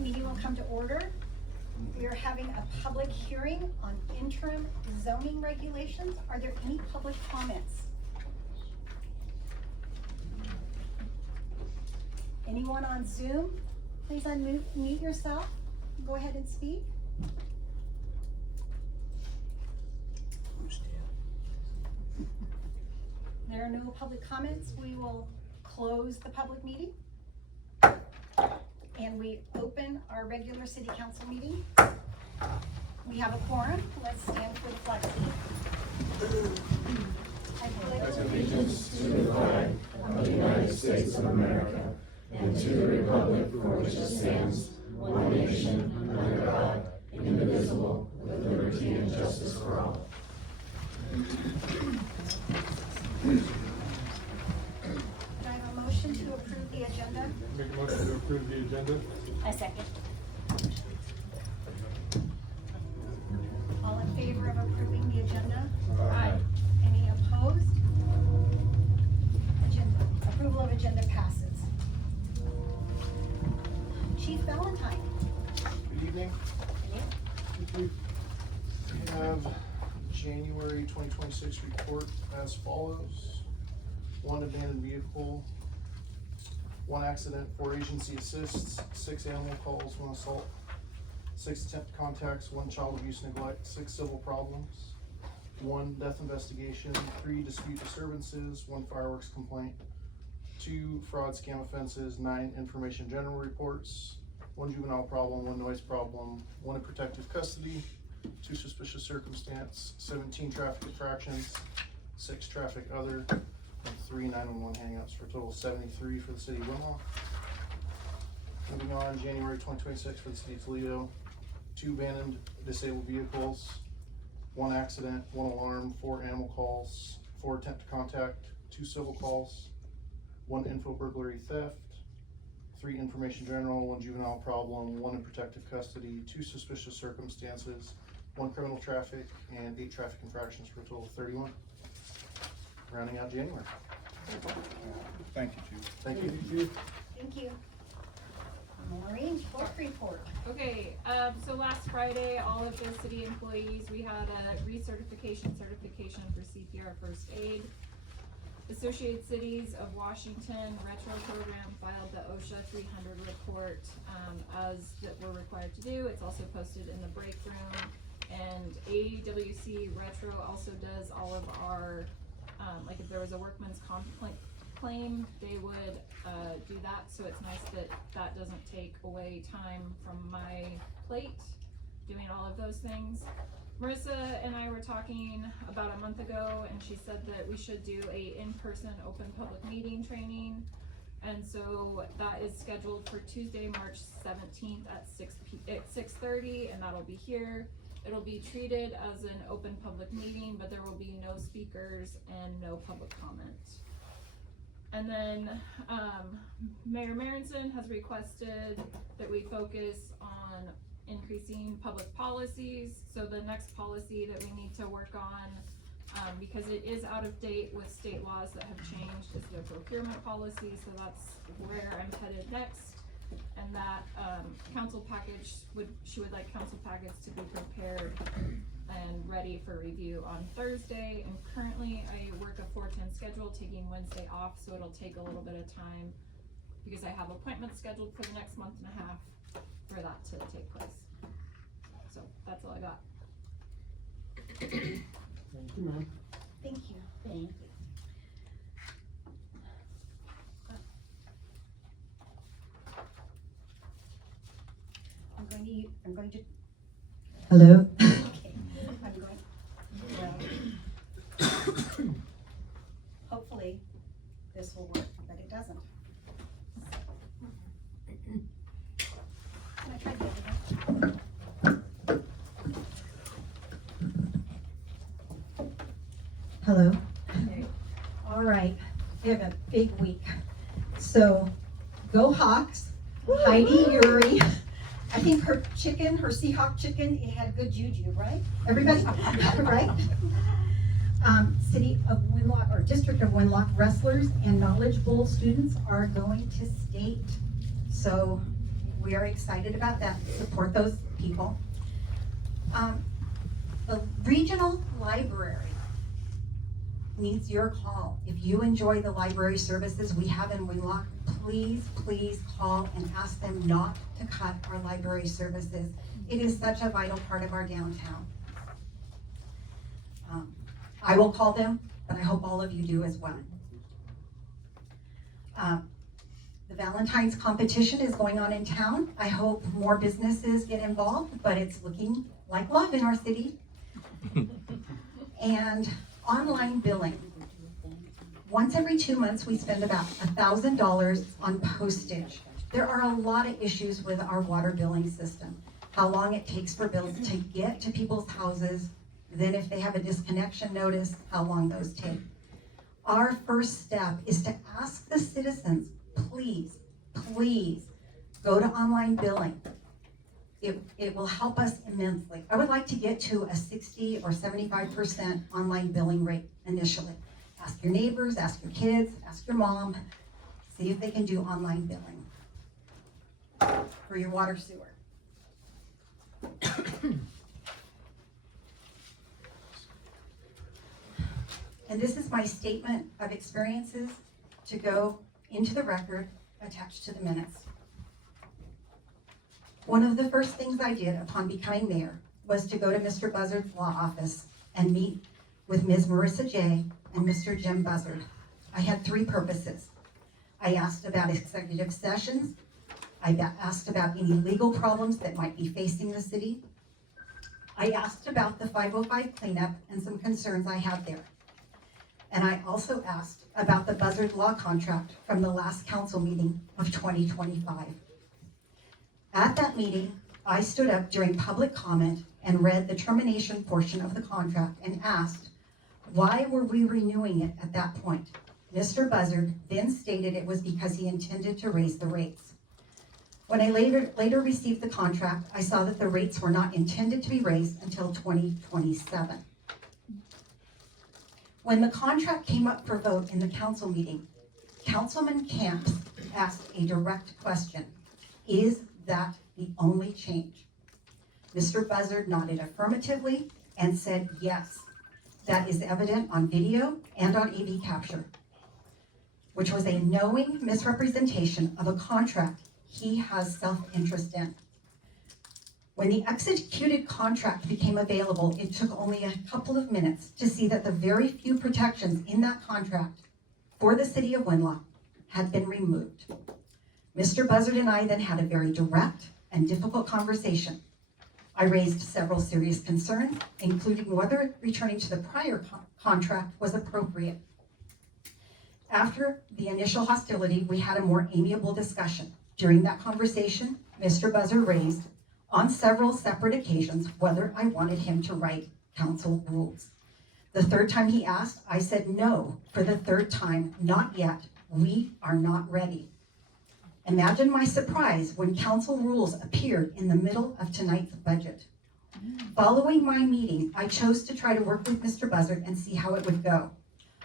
Meeting will come to order. We are having a public hearing on interim zoning regulations. Are there any public comments? Anyone on Zoom? Please unmute yourself. Go ahead and speak. There are no public comments. We will close the public meeting. And we open our regular city council meeting. We have a quorum. Let's stand for the flag salute. I pledge allegiance to the flag of the United States of America and to the republic for which it stands, one nation, under God, indivisible, with liberty and justice for all. Do I have a motion to approve the agenda? Make a motion to approve the agenda. I second. All in favor of approving the agenda? Aye. Any opposed? Approval of agenda passes. Chief Valentine. Good evening. We have January 2026 report as follows. 1 abandoned vehicle, 1 accident, 4 agency assists, 6 animal calls, 1 assault, 6 attempt contacts, 1 child abuse neglect, 6 civil problems, 1 death investigation, 3 dispute disturbances, 1 fireworks complaint, 2 fraud scam offenses, 9 information general reports, 1 juvenile problem, 1 noise problem, 1 in protective custody, 2 suspicious circumstance, 17 traffic infractions, 6 traffic other, and 3 911 hangouts for a total of 73 for the city of Winlaw. Moving on, January 2026 for the city of Toledo, 2 abandoned disabled vehicles, 1 accident, 1 alarm, 4 animal calls, 4 attempt to contact, 2 civil calls, 1 info burglary theft, 3 information general, 1 juvenile problem, 1 in protective custody, 2 suspicious circumstances, 1 criminal traffic, and 8 traffic infractions for a total of 31. Rounding out January. Thank you, Chief. Thank you. Thank you. Maureen, clerk report. Okay, so last Friday, all of the city employees, we had a certification for CPR first aid. Associated Cities of Washington Retro Program filed the OSHA 300 report as that we're required to do. It's also posted in the break room. And AWC Retro also does all of our, like if there was a workman's comp claim, they would do that. So it's nice that that doesn't take away time from my plate doing all of those things. Marissa and I were talking about a month ago, and she said that we should do a in-person open public meeting training. And so that is scheduled for Tuesday, March 17th at 6:30, and that'll be here. It'll be treated as an open public meeting, but there will be no speakers and no public comment. And then Mayor Marenson has requested that we focus on increasing public policies. So the next policy that we need to work on, because it is out of date with state laws that have changed, is the procurement policy. So that's where I'm headed next. And that council package she would like council packets to be prepared and ready for review on Thursday. And currently I work a 4/10 schedule, taking Wednesday off, so it'll take a little bit of time because I have appointments scheduled for the next month and a half for that to take place. So that's all I got. Thank you, ma'am. Thank you. Thank you. I'm going to. Hello. Okay. I'm going. Well, hopefully this will work, but it doesn't. Can I try the other one? Hello. All right. We have a big week. So, go Hawks. Heidi Yuri. I think her chicken, her Seahawk chicken, it had good juju, right? Everybody, right? City of Winlock, or District of Winlock wrestlers and Knowledge Bowl students are going to state. So we are excited about that, support those people. The regional library needs your call. If you enjoy the library services we have in Winlock, please, please call and ask them not to cut our library services. It is such a vital part of our downtown. I will call them, but I hope all of you do as well. The Valentine's competition is going on in town. I hope more businesses get involved, but it's looking like love in our city. And online billing. Once every 2 months, we spend about $1,000 on postage. There are a lot of issues with our water billing system. How long it takes for bills to get to people's houses, then if they have a disconnection notice, how long those take. Our first step is to ask the citizens, please, please, go to online billing. It will help us immensely. I would like to get to a 60 or 75% online billing rate initially. Ask your neighbors, ask your kids, ask your mom, see if they can do online billing for your water sewer. And this is my statement of experiences to go into the record attached to the minutes. One of the first things I did upon becoming mayor was to go to Mr. Buzzard's law office and meet with Ms. Marissa J. and Mr. Jim Buzzard. I had 3 purposes. I asked about executive sessions. I asked about any legal problems that might be facing the city. I asked about the 505 cleanup and some concerns I had there. And I also asked about the Buzzard Law contract from the last council meeting of 2025. At that meeting, I stood up during public comment and read the termination portion of the contract and asked, why were we renewing it at that point? Mr. Buzzard then stated it was because he intended to raise the rates. When I later received the contract, I saw that the rates were not intended to be raised until 2027. When the contract came up for vote in the council meeting, Councilman Camps asked a direct question. Is that the only change? Mr. Buzzard nodded affirmatively and said yes. That is evident on video and on AV capture, which was a knowing misrepresentation of a contract he has self-interest in. When the executed contract became available, it took only a couple of minutes to see that the very few protections in that contract for the city of Winlock had been removed. Mr. Buzzard and I then had a very direct and difficult conversation. I raised several serious concerns, including whether returning to the prior contract was appropriate. After the initial hostility, we had a more amiable discussion. During that conversation, Mr. Buzzard raised on several separate occasions whether I wanted him to write council rules. The third time he asked, I said no. For the third time, not yet. We are not ready. Imagine my surprise when council rules appeared in the middle of tonight's budget. Following my meeting, I chose to try to work with Mr. Buzzard and see how it would go.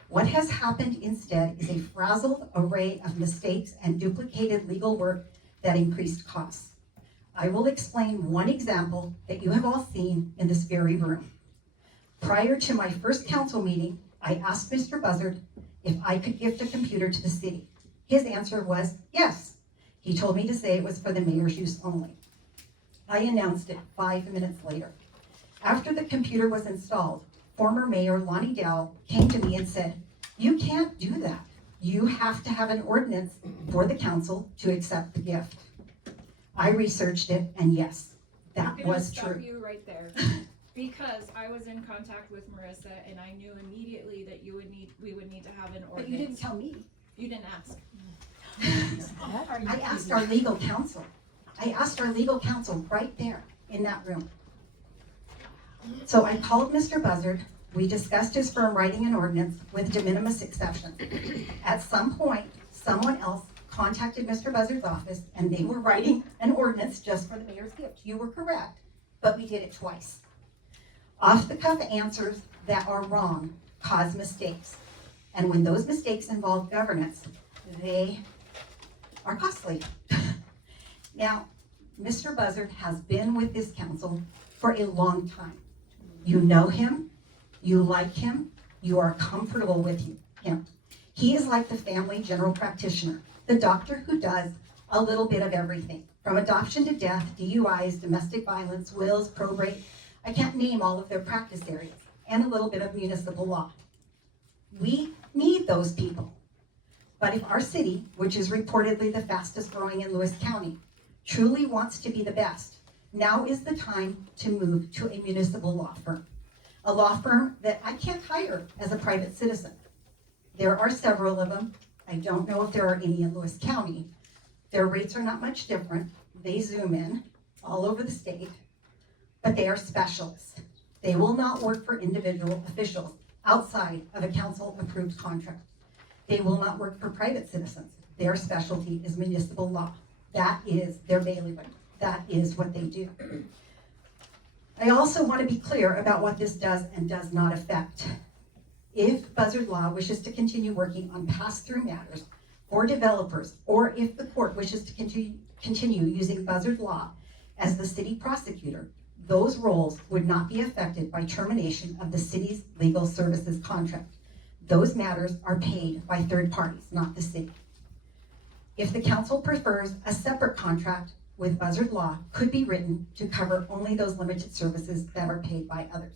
What has happened instead is a frazzled array of mistakes and duplicated legal work that increased costs. I will explain one example that you have all seen in this very room. Prior to my first council meeting, I asked Mr. Buzzard if I could gift a computer to the city. His answer was yes. He told me to say it was for the mayor's use only. I announced it 5 minutes later. After the computer was installed, former Mayor Lonnie Dowell came to me and said, "You can't do that. You have to have an ordinance for the council to accept the gift." I researched it, and yes, that was I'm gonna true. stop you right there, because I was in contact with Marissa, and I knew immediately that we would need to have an ordinance. But you didn't tell me. You didn't ask. I asked our legal counsel. I asked our legal counsel right there in that room. So I called Mr. Buzzard. We discussed his firm writing an ordinance with de minimis exceptions. At some point, someone else contacted Mr. Buzzard's office, and they were writing an ordinance just for the mayor's gift. You were correct, but we did it twice. Off-the-cuff answers that are wrong cause mistakes. And when those mistakes involve governance, they are costly. Now, Mr. Buzzard has been with this council for a long time. You know him, you like him, you are comfortable with him. He is like the family general practitioner, the doctor who does a little bit of everything, from adoption to death, DUIs, domestic violence, wills, probate. I can't name all of their practice areas, and a little bit of municipal law. We need those people. But if our city, which is reportedly the fastest growing in Lewis County, truly wants to be the best, now is the time to move to a municipal law firm. A law firm that I can't hire as a private citizen. There are several of them. I don't know if there are any in Lewis County. Their rates are not much different. They zoom in all over the state, but they are specialists. They will not work for individual officials outside of a council-approved contract. They will not work for private citizens. Their specialty is municipal law. That is their bailiwick. That is what they do. I also want to be clear about what this does and does not affect. If Buzzard Law wishes to continue working on pass-through matters for developers, or if the court wishes to continue using Buzzard Law as the city prosecutor, those roles would not be affected by termination of the city's legal services contract. Those matters are paid by third parties, not the city. If the council prefers, a separate contract with Buzzard Law could be written to cover only those limited services that are paid by others.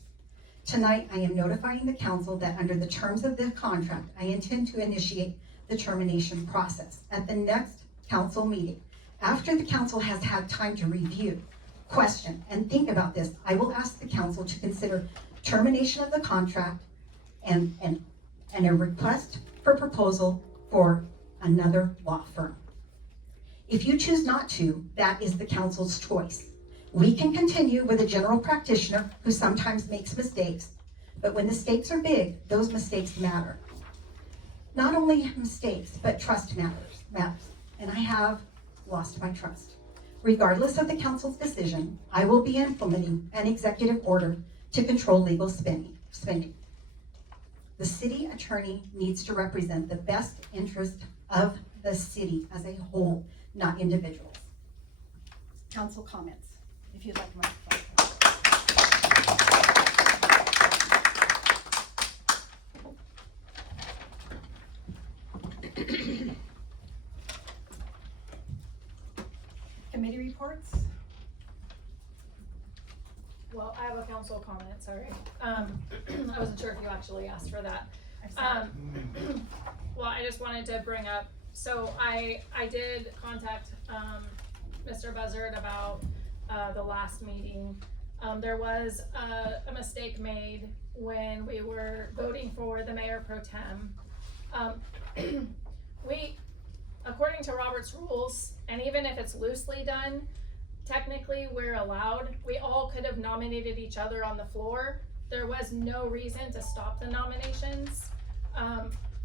Tonight, I am notifying the council that under the terms of the contract, I intend to initiate the termination process at the next council meeting. After the council has had time to review, question, and think about this, I will ask the council to consider termination of the contract and a request for proposal for another law firm. If you choose not to, that is the council's choice. We can continue with a general practitioner who sometimes makes mistakes, but when the stakes are big, those mistakes matter. Not only mistakes, but trust matters, and I have lost my trust. Regardless of the council's decision, I will be implementing an executive order to control legal spending. The city attorney needs to represent the best interest of the city as a whole, not individuals. Council comments, if you'd like microphone. Committee reports? Well, I have a council comment, sorry. I wasn't sure if you actually asked for that. Well, I just wanted to bring up, so I did contact, Mr. Buzzard about, the last meeting. There was a mistake made when we were voting for the mayor pro tem. According to Robert's rules, and even if it's loosely done, technically we're allowed, we all could have nominated each other on the floor. There was no reason to stop the nominations.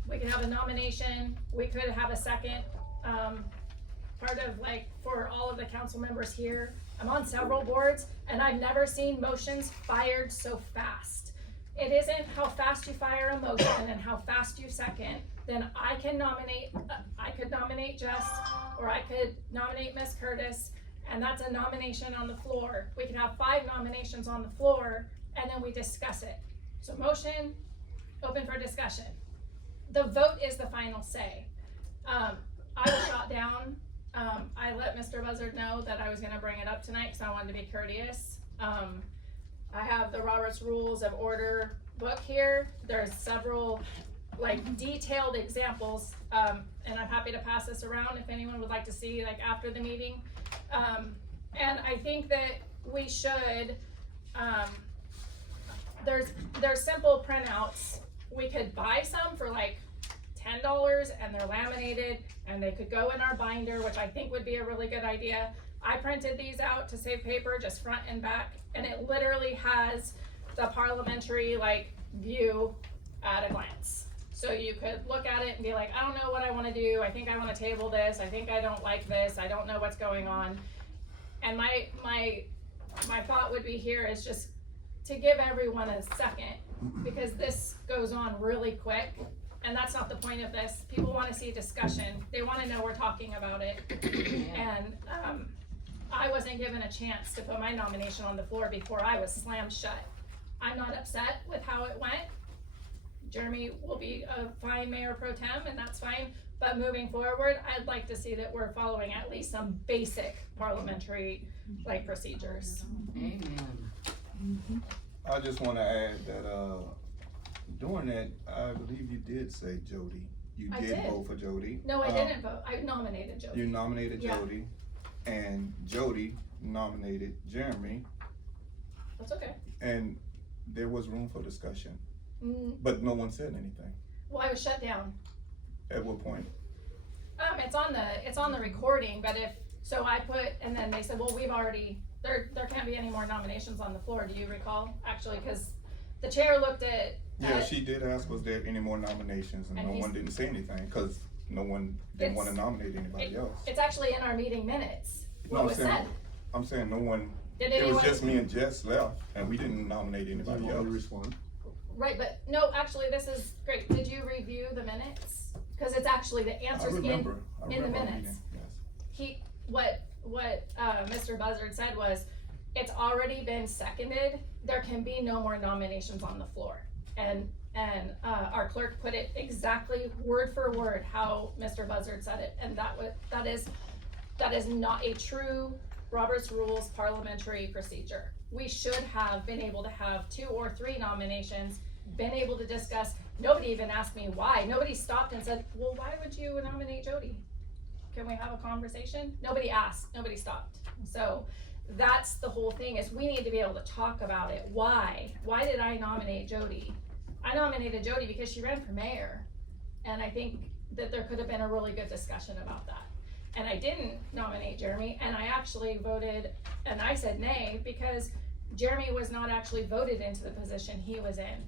We could have a nomination, we could have a second. Part of, like, for all of the council members here, I'm on several boards and I've never seen motions fired so fast. It isn't how fast you fire a motion and how fast you second. Then I could nominate Jess, or I could nominate Miss Curtis, and that's a nomination on the floor. We could have 5 nominations on the floor, and then we discuss it. So motion, open for discussion. The vote is the final say. I was shot down. I let Mr. Buzzard know that I was gonna bring it up tonight because I wanted to be courteous. I have the Robert's Rules of Order book here. There's several, like, detailed examples, and I'm happy to pass this around if anyone would like to see, like, after the meeting. And I think that we should, there's simple printouts. We could buy some for like $10 and they're laminated and they could go in our binder, which I think would be a really good idea. I printed these out to save paper, just front and back, and it literally has the parliamentary, like, view at a glance. So you could look at it and be like, I don't know what I want to do. I think I want to table this. I think I don't like this. I don't know what's going on. And my thought would be here is just to give everyone a second, because this goes on really quick. And that's not the point of this. People want to see discussion. They want to know we're talking about it. And I wasn't given a chance to put my nomination on the floor before I was slammed shut. I'm not upset with how it went. Jeremy will be a fine mayor pro tem, and that's fine, but moving forward, I'd like to see that we're following at least some basic parliamentary, like, procedures. I just wanna add that, during that, I believe you did say Jody. You I did did. vote for Jody. No, I didn't vote, I nominated Jody. You nominated Yeah. Jody, and Jody nominated Jeremy, That's okay. and there was room for discussion, Mm, but no one said anything. well, I was shut down. At what point? It's on the recording, but so I put, and then they said, well, we've already, there can't be any more nominations on the floor, do you recall? Actually, cause the chair looked at. Yeah, she did ask, was there any more nominations, and And no he's- one didn't say anything, cause no one didn't wanna nominate anybody else. It's actually in our meeting minutes, No, what was said. I'm saying no one, Did it was anyone? just me and Jess left, and we didn't nominate Do you anybody want me to else. respond? Right, but no, actually, this is great. Did you review the minutes? Cause it's actually the I answers in remember the our minutes. meeting, yes. What Mr. Buzzard said was, it's already been seconded, there can be no more nominations on the floor. And our clerk put it exactly word for word how Mr. Buzzard said it, and that is not a true Robert's Rules parliamentary procedure. We should have been able to have 2 or 3 nominations, been able to discuss. Nobody even asked me why. Nobody stopped and said, well, why would you nominate Jody? Can we have a conversation? Nobody asked, nobody stopped. So that's the whole thing, is we need to be able to talk about it. Why did I nominate Jody? I nominated Jody because she ran for mayor. And I think that there could have been a really good discussion about that. And I didn't nominate Jeremy, and I actually voted, and I said nay, because Jeremy was not actually voted into the position he was in.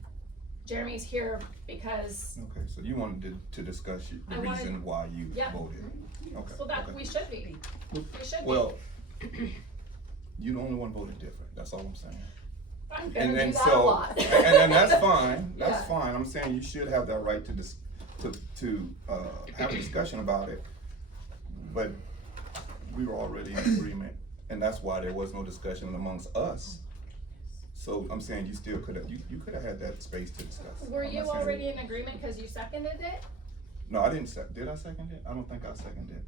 Jeremy's here because, Okay, so you wanted to discuss the I wanted- reason why you Yeah. voted. Okay. so that, okay. we should be. We should be. Well, you the only one voted different, that's all I'm saying. I'm gonna do And that a so, lot. and that's fine, that's Yeah. fine, I'm saying you should have that right to have a discussion about it. But we were already in agreement, and that's why there was no discussion amongst us. So I'm saying you still could have, you could have had that space to discuss. Were I'm you not saying- already in agreement because you seconded it? No, I didn't did I second it? I don't think I seconded it.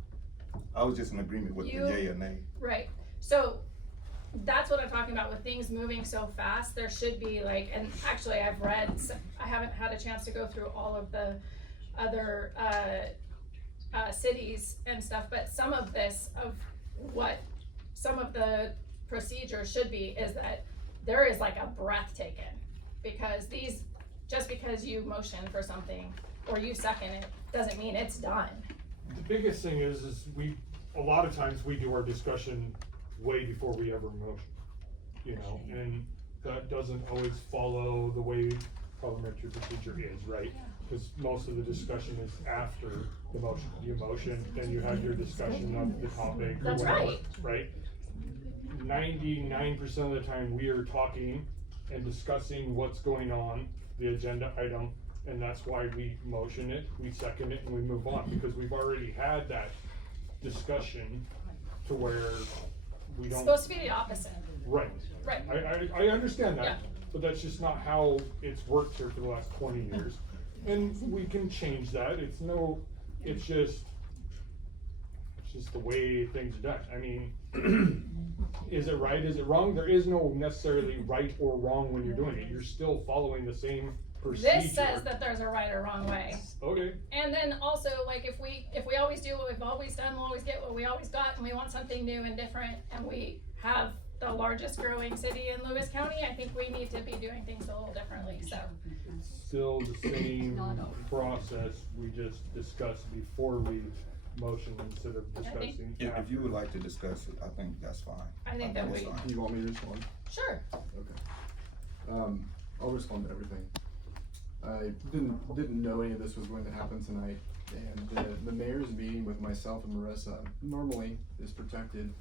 I was just in agreement with the You- yay or nay. Right, so that's what I'm talking about, with things moving so fast, there should be like, and actually I haven't had a chance to go through all of the other, cities and stuff, but some of the procedure should be is that there is like a breath taken. Because just because you motion for something or you second it, doesn't mean it's done. The biggest thing is a lot of times we do our discussion way before we ever motion, you know, and that doesn't always follow the way parliamentary procedure is, right? Cause most of the discussion is after the motion. You motion, then you have your discussion of the topic or That's whatever, right. right? 99% of the time, we are talking and discussing what's going on, the agenda item, and that's why we motion it, we second it, and we move on, because we've already had that discussion to where we It's don't. supposed to be the opposite, Right. right? I understand Yeah. that, but that's just not how it's worked here for the last 20 years. And we can change that, it's just the way things are done. I mean, is it right, is it wrong? There is no necessarily right or wrong when you're doing it, you're still following the same procedure. This says that there's a right or wrong way. Okay, And then also, like, if we always do what we've always done, we'll always get what we always got, and we want something new and different, and we have the largest growing city in Lewis County, I think we need to be doing things a little differently, so. still the same process, we just discussed before we motion instead of discussing If after. you would like to discuss it, I think that's fine. I think that that's we- fine. You want me to respond? Sure. Okay. I'll respond to everything. I didn't know any of this was going to happen tonight, and the mayor's meeting with myself and Marissa normally is protected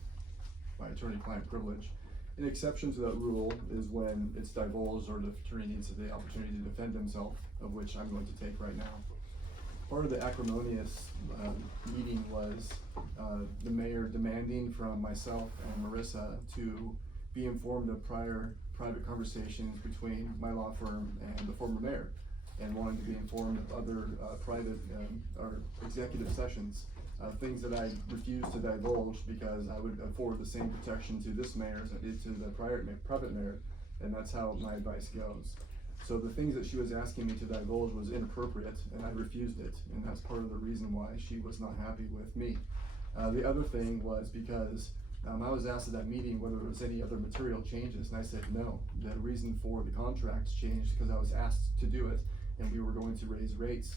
by attorney-client privilege. An exception to that rule is when it's divulged or the attorney needs the opportunity to defend himself, of which I'm going to take right now. part of the acrimonious meeting was the mayor demanding from myself and Marissa to be informed of prior private conversations between my law firm and the former mayor, and wanting to be informed of other private or executive sessions, things that I refused to divulge because I would afford the same protection to this mayor as I did to the private mayor, and that's how my advice goes. So the things that she was asking me to divulge was inappropriate, and I refused it, and that's part of the reason why she was not happy with me. The other thing was because I was asked at that meeting whether there was any other material changes, and I said no. The reason for the contracts changed because I was asked to do it, and we were going to raise rates.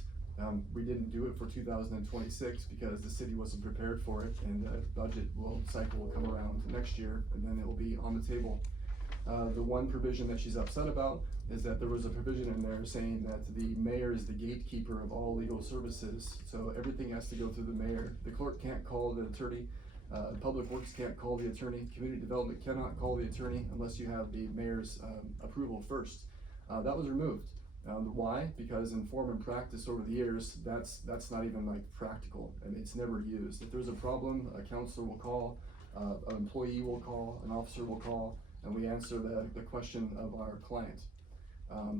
We didn't do it for 2026 because the city wasn't prepared for it, and the budget cycle will come around next year, and then it will be on the table. The one provision that she's upset about is that there was a provision in there saying that the mayor is the gatekeeper of all legal services, so everything has to go through the mayor. The clerk can't call the attorney, Public Works can't call the attorney, Community Development cannot call the attorney unless you have the mayor's approval first. That was removed. Why? Because in form and practice over the years, that's not even like practical, and it's never used. If there's a problem, a counselor will call, an employee will call, an officer will call, and we answer the question of our client.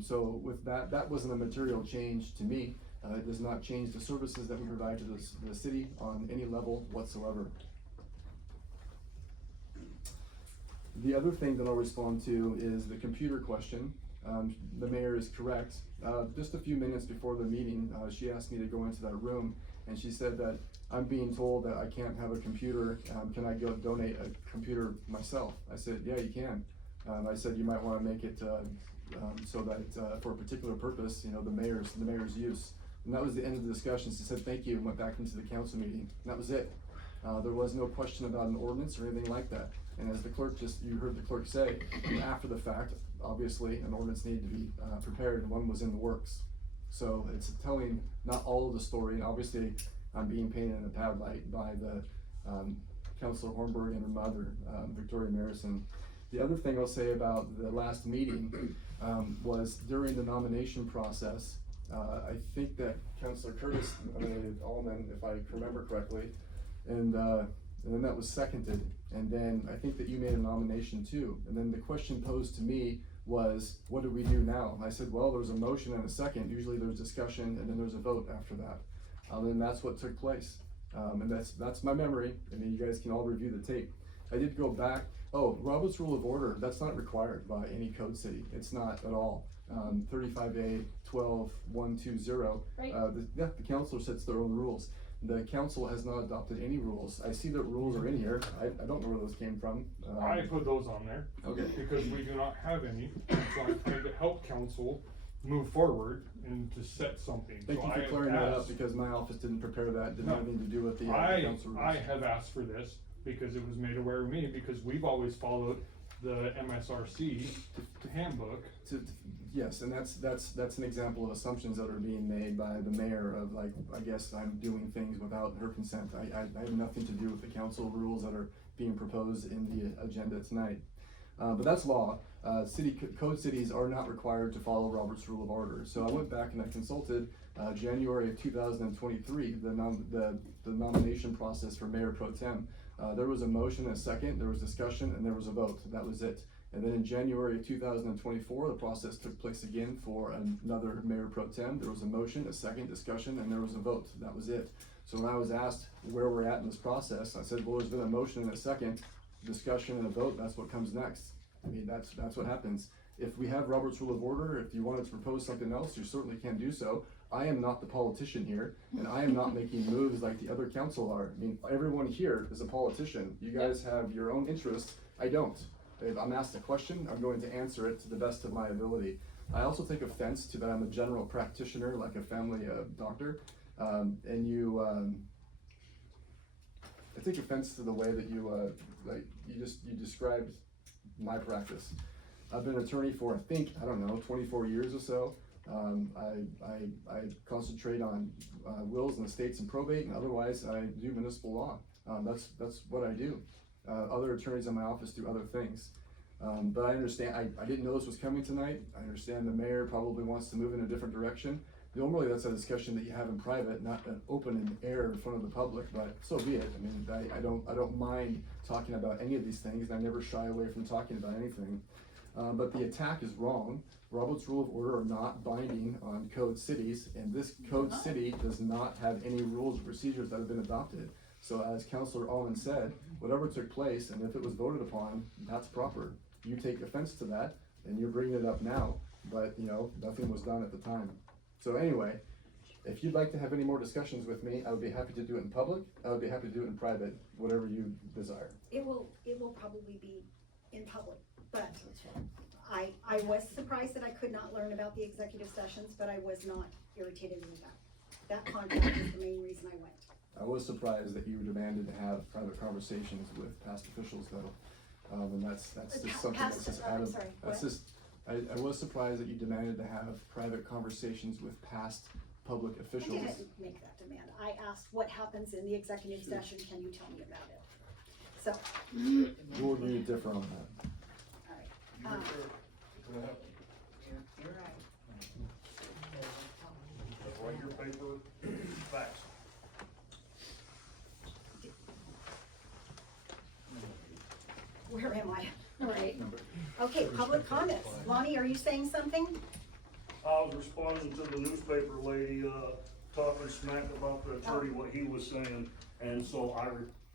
So with that wasn't a material change to me. It does not change the services that we provide to the city on any level whatsoever. The other thing that I'll respond to is the computer question. The mayor is correct. Just a few minutes before the meeting, she asked me to go into that room, and she said that I'm being told that I can't have a computer. Can I go donate a computer myself? I said, yeah, you can. I said you might want to make it so that for a particular purpose, you know, the mayor's use. And that was the end of the discussion. She said thank you and went back into the council meeting. And that was it. There was no question about an ordinance or anything like that. And as the clerk you heard the clerk say, after the fact, obviously an ordinance needed to be prepared, and one was in the works. So it's telling not all of the story, and obviously I'm being painted in a bad light by the Councilor Hornberg and her mother, Victoria Marison. The other thing I'll say about the last meeting was during the nomination process, I think that Councilor Curtis nominated Allman, if I remember correctly, and then that was seconded, and then I think that you made a nomination too, and then the question posed to me was, what do we do now? And I said, well, there's a motion and a second, usually there's discussion, and then there's a vote after that. And that's what took place, and that's my memory. I mean, you guys can all review the tape. I did go back. Oh, Robert's Rule of Order, that's not required by any code city. It's not at all. 35A 12-120. Right. The council sets their own rules. The council has not adopted any rules. I see that rules are in here. I don't know where those came from. I put those on there. Okay. Because we do not have any, so I'm trying to help council move forward and to set something. Thank you for clearing that up, because my office didn't prepare that, didn't have anything to do with the council rules. I have asked for this because it was made aware of me, because we've always followed the MSRC handbook. Yes, and that's an example of assumptions that are being made by the mayor of, like, I guess I'm doing things without her consent. I have nothing to do with the council rules that are being proposed in the agenda tonight. But that's law. Code cities are not required to follow Robert's Rule of Order. So I went back and I consulted January of 2023, the nomination process for Mayor Pro Tem. There was a motion, a second, there was discussion, and there was a vote. That was it. And then in January of 2024, the process took place again for another Mayor Pro Tem. There was a motion, a second, discussion, and there was a vote. That was it. So when I was asked where we're at in this process, I said, well, there's been a motion and a second, discussion and a vote. That's what comes next. I mean, that's what happens. If we have Robert's Rule of Order, if you wanted to propose something else, you certainly can do so. I am not the politician here, and I am not making moves like the other council are. I mean, everyone here is a politician. You guys have your own interests. I don't. If I'm asked a question, I'm going to answer it to the best of my ability. I also take offense to that I'm a general practitioner, like a family doctor, and I take offense to the way that you described my practice. I've been an attorney for, I don't know, 24 years or so. I concentrate on wills and estates and probate, and otherwise I do municipal law. That's what I do. Other attorneys in my office do other things. But I understand, I didn't know this was coming tonight. I understand the mayor probably wants to move in a different direction. Normally, that's a discussion that you have in private, not an open and air in front of the public, but so be it. I mean, I don't mind talking about any of these things, and I never shy away from talking about anything. But the attack is wrong. Robert's Rule of Order are not binding on code cities, and this code city does not have any rules or procedures that have been adopted. So as Councilor Allman said, whatever took place, and if it was voted upon, that's proper. You take offense to that, and you're bringing it up now, but you know, nothing was done at the time. So anyway, if you'd like to have any more discussions with me, I would be happy to do it in public, I would be happy to do it in private, whatever you desire. It will probably be in public, but I was surprised that I could not learn about the executive sessions, but I was not irritated with that. That contract is the main reason I went. I was surprised that you demanded to have private conversations with past officials though, and that's just something that's just out of, sorry, that's what? just, I was surprised that you demanded to have private conversations with past public I officials. didn't make that demand. I asked what happens in the executive session, can you tell me about it? So, We'll agree to differ on that. all right. Write your paper, facts. Where am I? All right. Okay, public comments. Lonnie, are you saying something? I was responding to the newspaper lady, talking smack about the attorney, what he was saying, and so I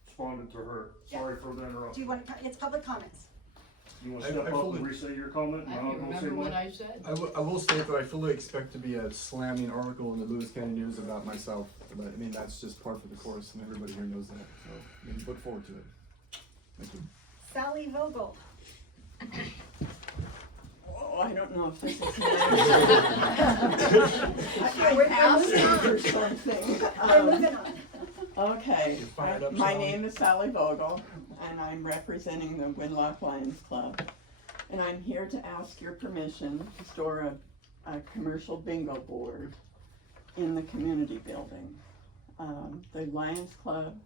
responded to her. Sorry for the Do interruption. you want, it's public comments. You wanna I step up fully- and re-say your comment? I and don't I'll go say remember what mine? I said. I will state that I fully expect to be a slamming article in the Lewis County News about myself, but I mean, that's just par for the course, and everybody here knows that, so, I mean, look forward to it. Thank you. Sally Vogel. Oh, I don't know if this is We're asked moving on. or something. We're moving on. Okay, You fired up, my Sally? name is Sally Vogel, and I'm representing the Winlock Lions Club. And I'm here to ask your permission to store a commercial bingo board in the community building. The Lions Club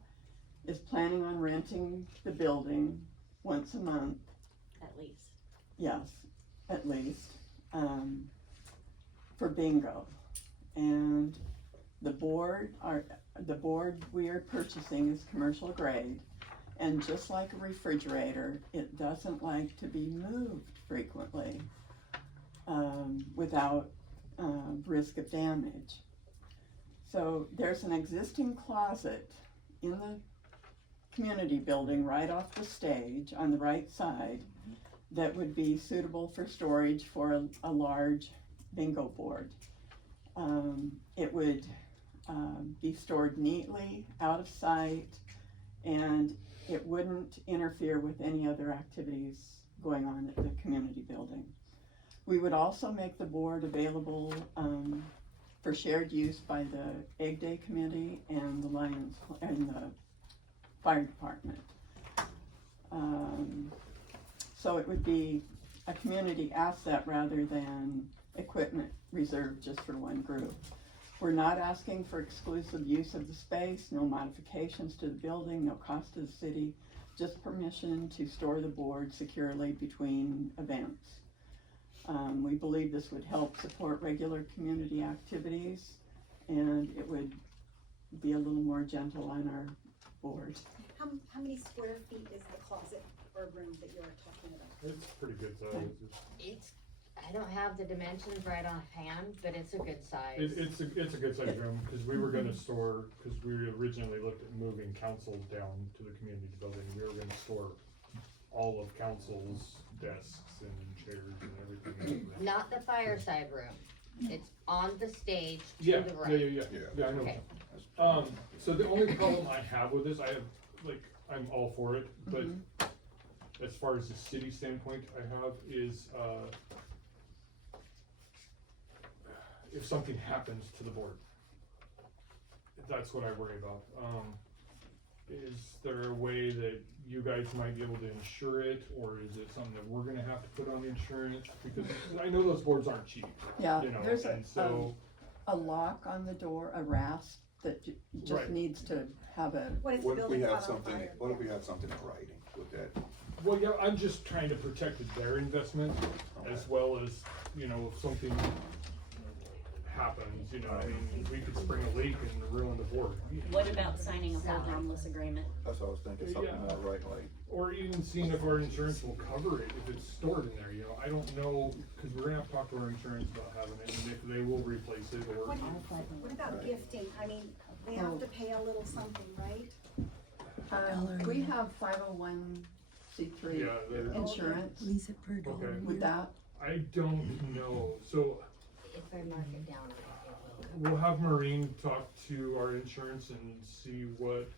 is planning on renting the building once a month. At least. Yes, at least, for bingo. And the board we are purchasing is commercial grade. And just like a refrigerator, it doesn't like to be moved frequently, without, risk of damage. So there's an existing closet in the community building right off the stage on the right side that would be suitable for storage for a large bingo board. It would be stored neatly, out of sight, and it wouldn't interfere with any other activities going on at the community building. We would also make the board available for shared use by the Egg Day Committee and the Lions and the Fire Department. So it would be a community asset rather than equipment reserved just for one group. We're not asking for exclusive use of the space, no modifications to the building, no cost to the city, just permission to store the board securely between events. We believe this would help support regular community activities, and it would be a little more gentle on our board. How many square feet is the closet or room that you're talking about? It's pretty good size. I don't have the dimensions right offhand, but it's a good size. It's a good size room, cause we were gonna store, cause we originally looked at moving council down to the community building. We were gonna store all of council's desks and chairs and everything. Not the fireside room. It's on the stage to Yeah, the yeah, right. yeah, I know. Okay. So the only problem I have with this, I'm all for it, but as far as the city standpoint I have is, if something happens to the board, that's what I worry about. Is there a way that you guys might be able to insure it, or is it something that we're gonna have to put on insurance? Because I know those boards aren't cheap, Yeah, you know, there's and so, a lock on the door, a rasp that just Right. needs to have a, What if the What if we building have caught on something, fire? what if we have something in writing with that? well, yeah, I'm just trying to protect their investment as well as, you know, if something happens, you know, I mean, we could spring a leak and ruin the board. What about signing a hold harmless agreement? That's what I was thinking, something Yeah. more right, like, Or even seeing if our insurance will cover it if it's stored in there, you know, I don't know, cause we're gonna have to talk to our insurance about having it, and if they will replace it, or. What about gifting? I mean, they have to pay a little something, right? We have 501c3 Yeah, they're- insurance. Okay. Would that, I don't know, so If I mark it down, we'll have Maureen talk to our insurance and see what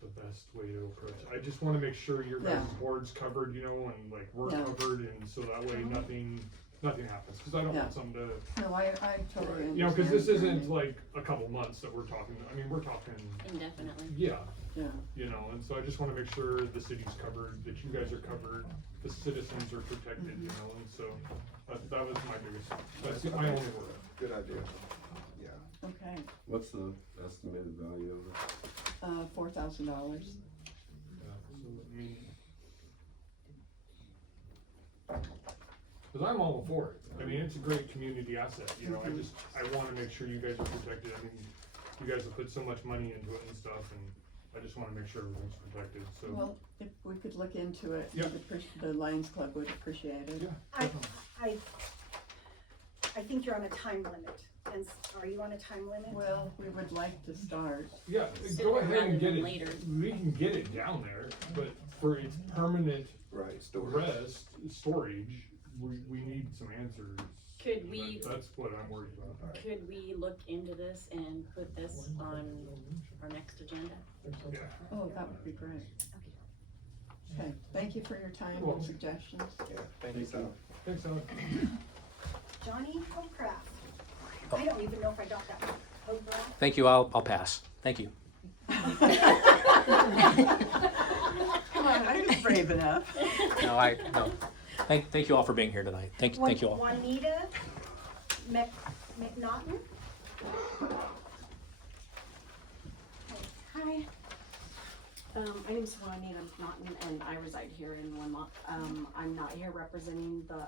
the best way to approach it. I just wanna make sure your guys' Yeah. board's covered, you know, and like we're Yeah. covered, and so that way nothing happens, cause I don't Yeah. want something to, no, I totally understand. you know, cause this isn't Bernie. like a couple months that we're talking, I mean, we're talking, Indefinitely. yeah, Yeah, you know, and so I just wanna make sure the city's covered, that you guys are covered, the citizens are protected, you know, and so that was my biggest, that's my only word. good idea. Yeah. okay, What's the estimated value of it? $4,000. Yeah, so, I mean. Cause I'm all for it, I mean, it's a great community asset, you know, I wanna make sure you guys are protected, I mean, you guys have put so much money into it and stuff, and I just wanna make sure everything's protected, so. Well, if we could look into it, Yeah. the Lions Club would appreciate it. Yeah, I, definitely. I think you're on a time limit, and are you on a time limit? Well, we would like to start. Yeah, Sooner go ahead rather and get than it, later. we can get it down there, but for its permanent Right, storage. storage, we need some answers. Could we- That's what I'm worried about. Could we look into this and put this on our next agenda? Yeah. Oh, that would be great. Okay, thank you for your time Well- and suggestions. Yeah, thank you, Sal. Thanks, Alan. Johnny Hocraft. I don't even know if I got that one. Hocraft? Thank you, I'll pass. Thank you. Come on, I was brave enough. No. Thank you all for being here tonight. Thank you all. Juanita McNaughton? Hi. My name is Juanita McNaughton and I reside here in Winlock. I'm not here representing the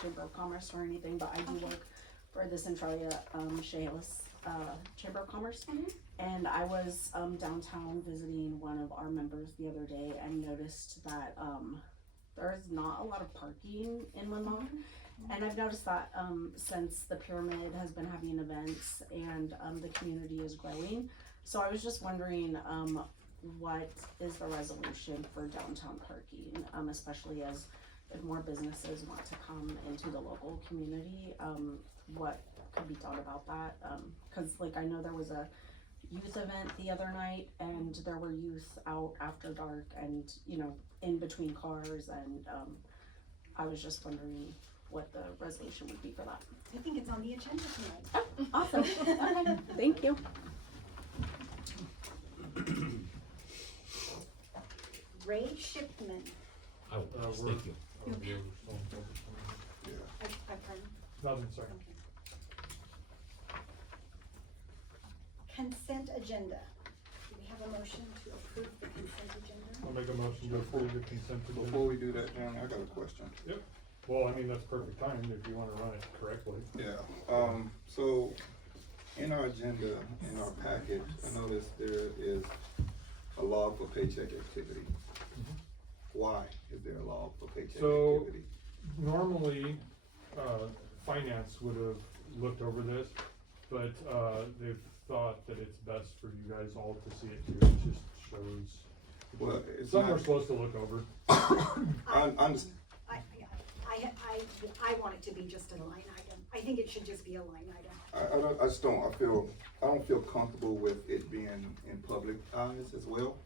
Chamber of Commerce or anything, but I do work for the Centralia Chehalis Chamber of Commerce. And I was downtown visiting one of our members the other day and noticed that there's not a lot of parking in Winlock. And I've noticed that since the Pyramid has been having events and the community is growing. So I was just wondering what is the resolution for downtown parking, especially as if more businesses want to come into the local community, what could be done about that? Cause like I know there was a youth event the other night and there were youth out after dark and, you know, in between cars and I was just wondering what the resolution would be for that. I think it's on the agenda tonight. Awesome, okay, thank you. Ray Shipman. Thank you. Pardon? Nothing, sorry. Consent agenda. Do we have a motion to approve the consent agenda? I'll make a motion to approve the consent agenda. Before we do that, Johnny, I got a question. Well, I mean, that's perfect time if you wanna run it correctly. Yeah, so in our agenda, in our package, I noticed there is a log for paycheck activity. Why is there a log for paycheck So- activity? Normally, finance would have looked over this, but, they've thought that it's best for you guys all to see it too, it just shows. Well, it's Something we're not, supposed to look over. I want it to be just a line item. I think it should just be a line item. I just don't, I don't feel comfortable with it being in public eyes as well,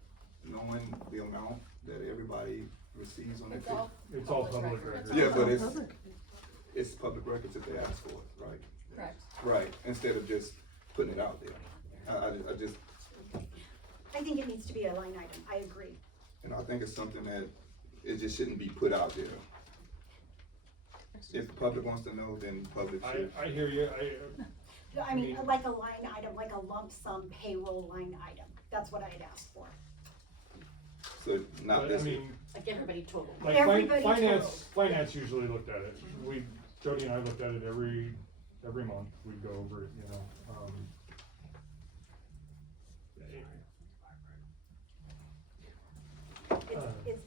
knowing the amount that everybody receives on their It's pay. all It's all public record. record. Yeah, but it's public records if they ask for it, right? Correct. Right, instead of just putting it out there. I just, I think it needs to be a line item. I agree. you know, I think it's something that it just shouldn't be put out there. If the public wants to know, then the public should. I hear you, I mean, like a line item, like a lump sum payroll line item. That's what I'd ask for. So not but I this. mean, Like everybody total. like Everybody finance usually looked at it. Jody and I looked at it every every month, we go over it, you know,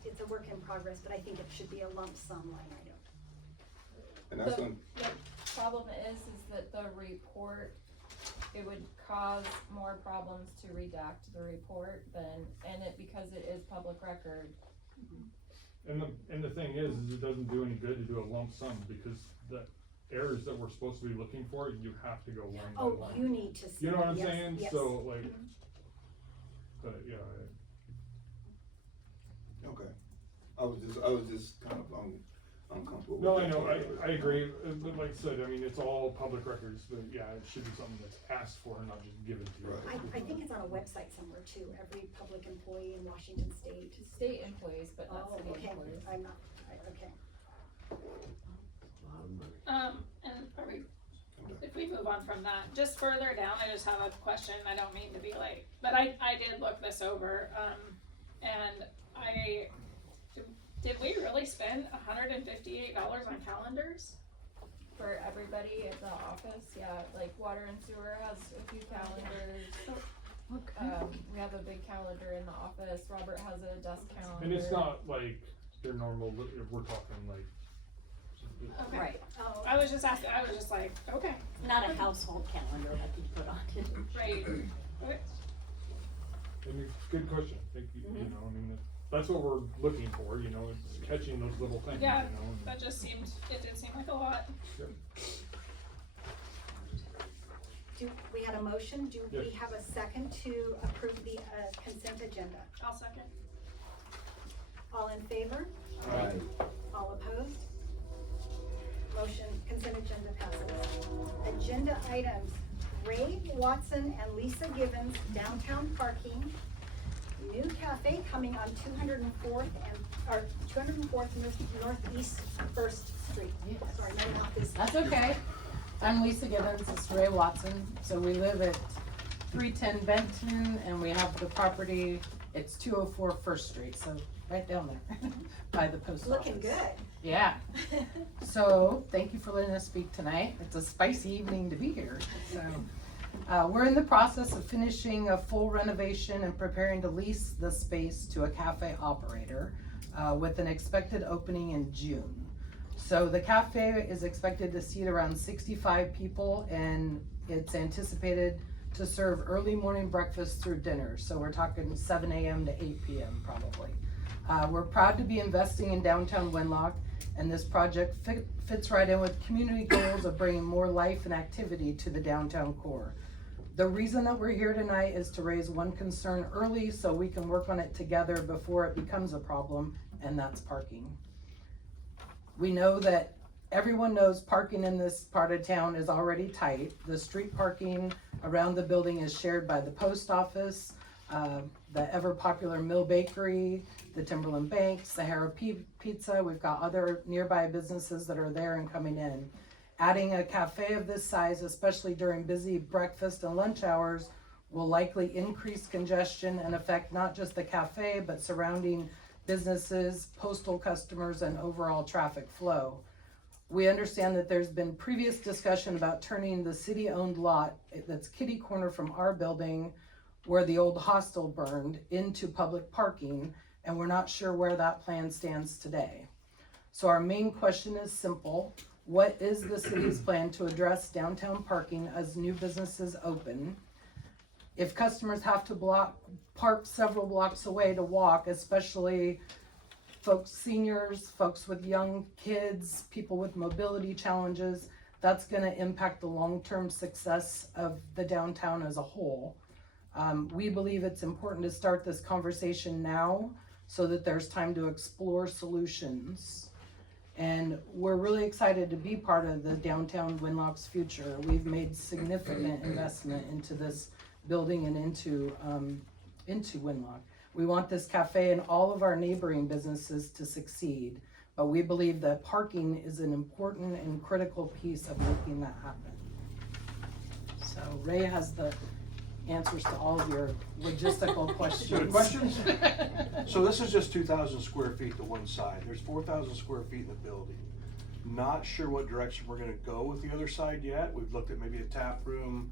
It's a work in progress, but I think it should be a lump sum line item. And that's The- when, The problem is that the report, it would cause more problems to redact the report because it is public record. and the thing is it doesn't do any good to do a lump sum, because the errors that we're supposed to be looking for, you have to go line by Oh, line. you need to see. You know what I'm yes, saying? yes. So like, but yeah, okay. I was just kind of uncomfortable with no, that. I know, I agree, but like I said, I mean, it's all public records, but yeah, it should be something that's asked for and not just given to you. Right. I think it's on a website somewhere too, every public employee in Washington State. State employees, but not Oh, city okay, employees. I'm not, okay. And if we move on from that, just further down, I just have a question, I don't mean to be late, but I did look this over, and did we really spend $158 on calendars? For everybody at the office, yeah, like water and sewer has a few calendars. We have a big calendar in the office, Robert has a desk calendar. And it's not like their normal, we're talking like. Okay. Right, Oh, I was just asking, I was just like, okay, not a household calendar like you put on it. right, okay. And it's a good question, I think, you know, I mean, that's what we're looking for, you know, it's catching those little things, you know. Yeah, and- that just it did seem like a lot. we had a motion, do we Yes. have a second to approve the consent agenda? I'll second. All in favor? Aye. All opposed? Motion, consent agenda passes. Agenda items, Ray Watson and Lisa Givens, downtown parking. New cafe coming on 204th Northeast First Street. Sorry, my mouth is. That's okay. I'm Lisa Gibbons, it's Ray Watson. So we live at 310 Benton and we have the property, it's 204 First Street, so right down there by the post office. Looking good. Yeah. So thank you for letting us speak tonight. It's a spicy evening to be here. So we're in the process of finishing a full renovation and preparing to lease the space to a cafe operator with an expected opening in June. So the cafe is expected to seat around 65 people and it's anticipated to serve early morning breakfast through dinner. So we're talking 7 a.m. to 8 p.m. probably. We're proud to be investing in downtown Winlock, and this project fits right in with community goals of bringing more life and activity to the downtown core. The reason that we're here tonight is to raise one concern early so we can work on it together before it becomes a problem, and that's parking. We know that everyone knows parking in this part of town is already tight. The street parking around the building is shared by the post office, the ever popular Mill Bakery, the Timberland Bank, Sahara Pizza. We've got other nearby businesses that are there and coming in. Adding a cafe of this size, especially during busy breakfast and lunch hours, will likely increase congestion and affect not just the cafe, but surrounding businesses, postal customers, and overall traffic flow. We understand that there's been previous discussion about turning the city-owned lot that's kitty corner from our building where the old hostel burned into public parking, and we're not sure where that plan stands today. So our main question is simple. What is the city's plan to address downtown parking as new businesses open? If customers have to park several blocks away to walk, especially folks, seniors, folks with young kids, people with mobility challenges, that's gonna impact the long-term success of the downtown as a whole. We believe it's important to start this conversation now so that there's time to explore solutions. And we're really excited to be part of the downtown Winlock's future. We've made significant investment into this building and into Winlock. We want this cafe and all of our neighboring businesses to succeed, but we believe that parking is an important and critical piece of making that happen. So Ray has the answers to all of your logistical questions. Good questions? So this is just 2,000 square feet to one side. There's 4,000 square feet in the building. Not sure what direction we're gonna go with the other side yet. We've looked at maybe a tap room,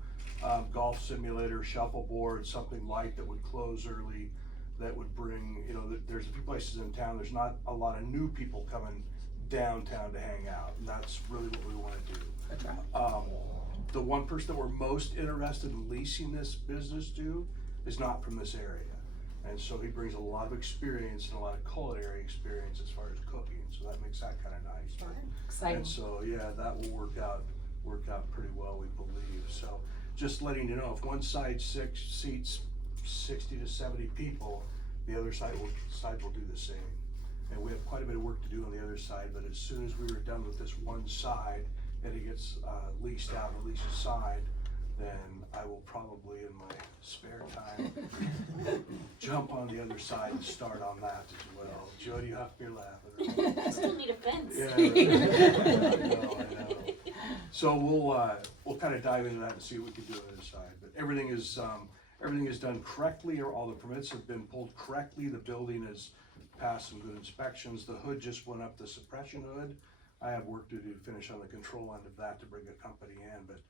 golf simulator, shuffleboard, something light that would close early, that would bring, you know, there's a few places in town, there's not a lot of new people coming downtown to hang out, and that's really what we wanna do. The one person that we're most interested in leasing this business to is not from this area. And so he brings a lot of experience and a lot of culinary experience as far as cooking, so that makes that kinda nice. Exciting. And so, yeah, that will work out pretty well, we believe. So just letting you know, if one side seats 60 to 70 people, the other side will do the same. And we have quite a bit of work to do on the other side, but as soon as we were done with this one side and it gets leased out, or leased aside, then I will probably in my spare time jump on the other side and start on that as well. Jody, you have to be laughing. Still need a fence. Yeah, right. I know. So we'll kind of dive into that and see what we can do on the other side. But everything is done correctly, or all the permits have been pulled correctly. The building has passed some good inspections. The hood just went up, the suppression hood. I have work to do to finish on the control end of that to bring a company in, but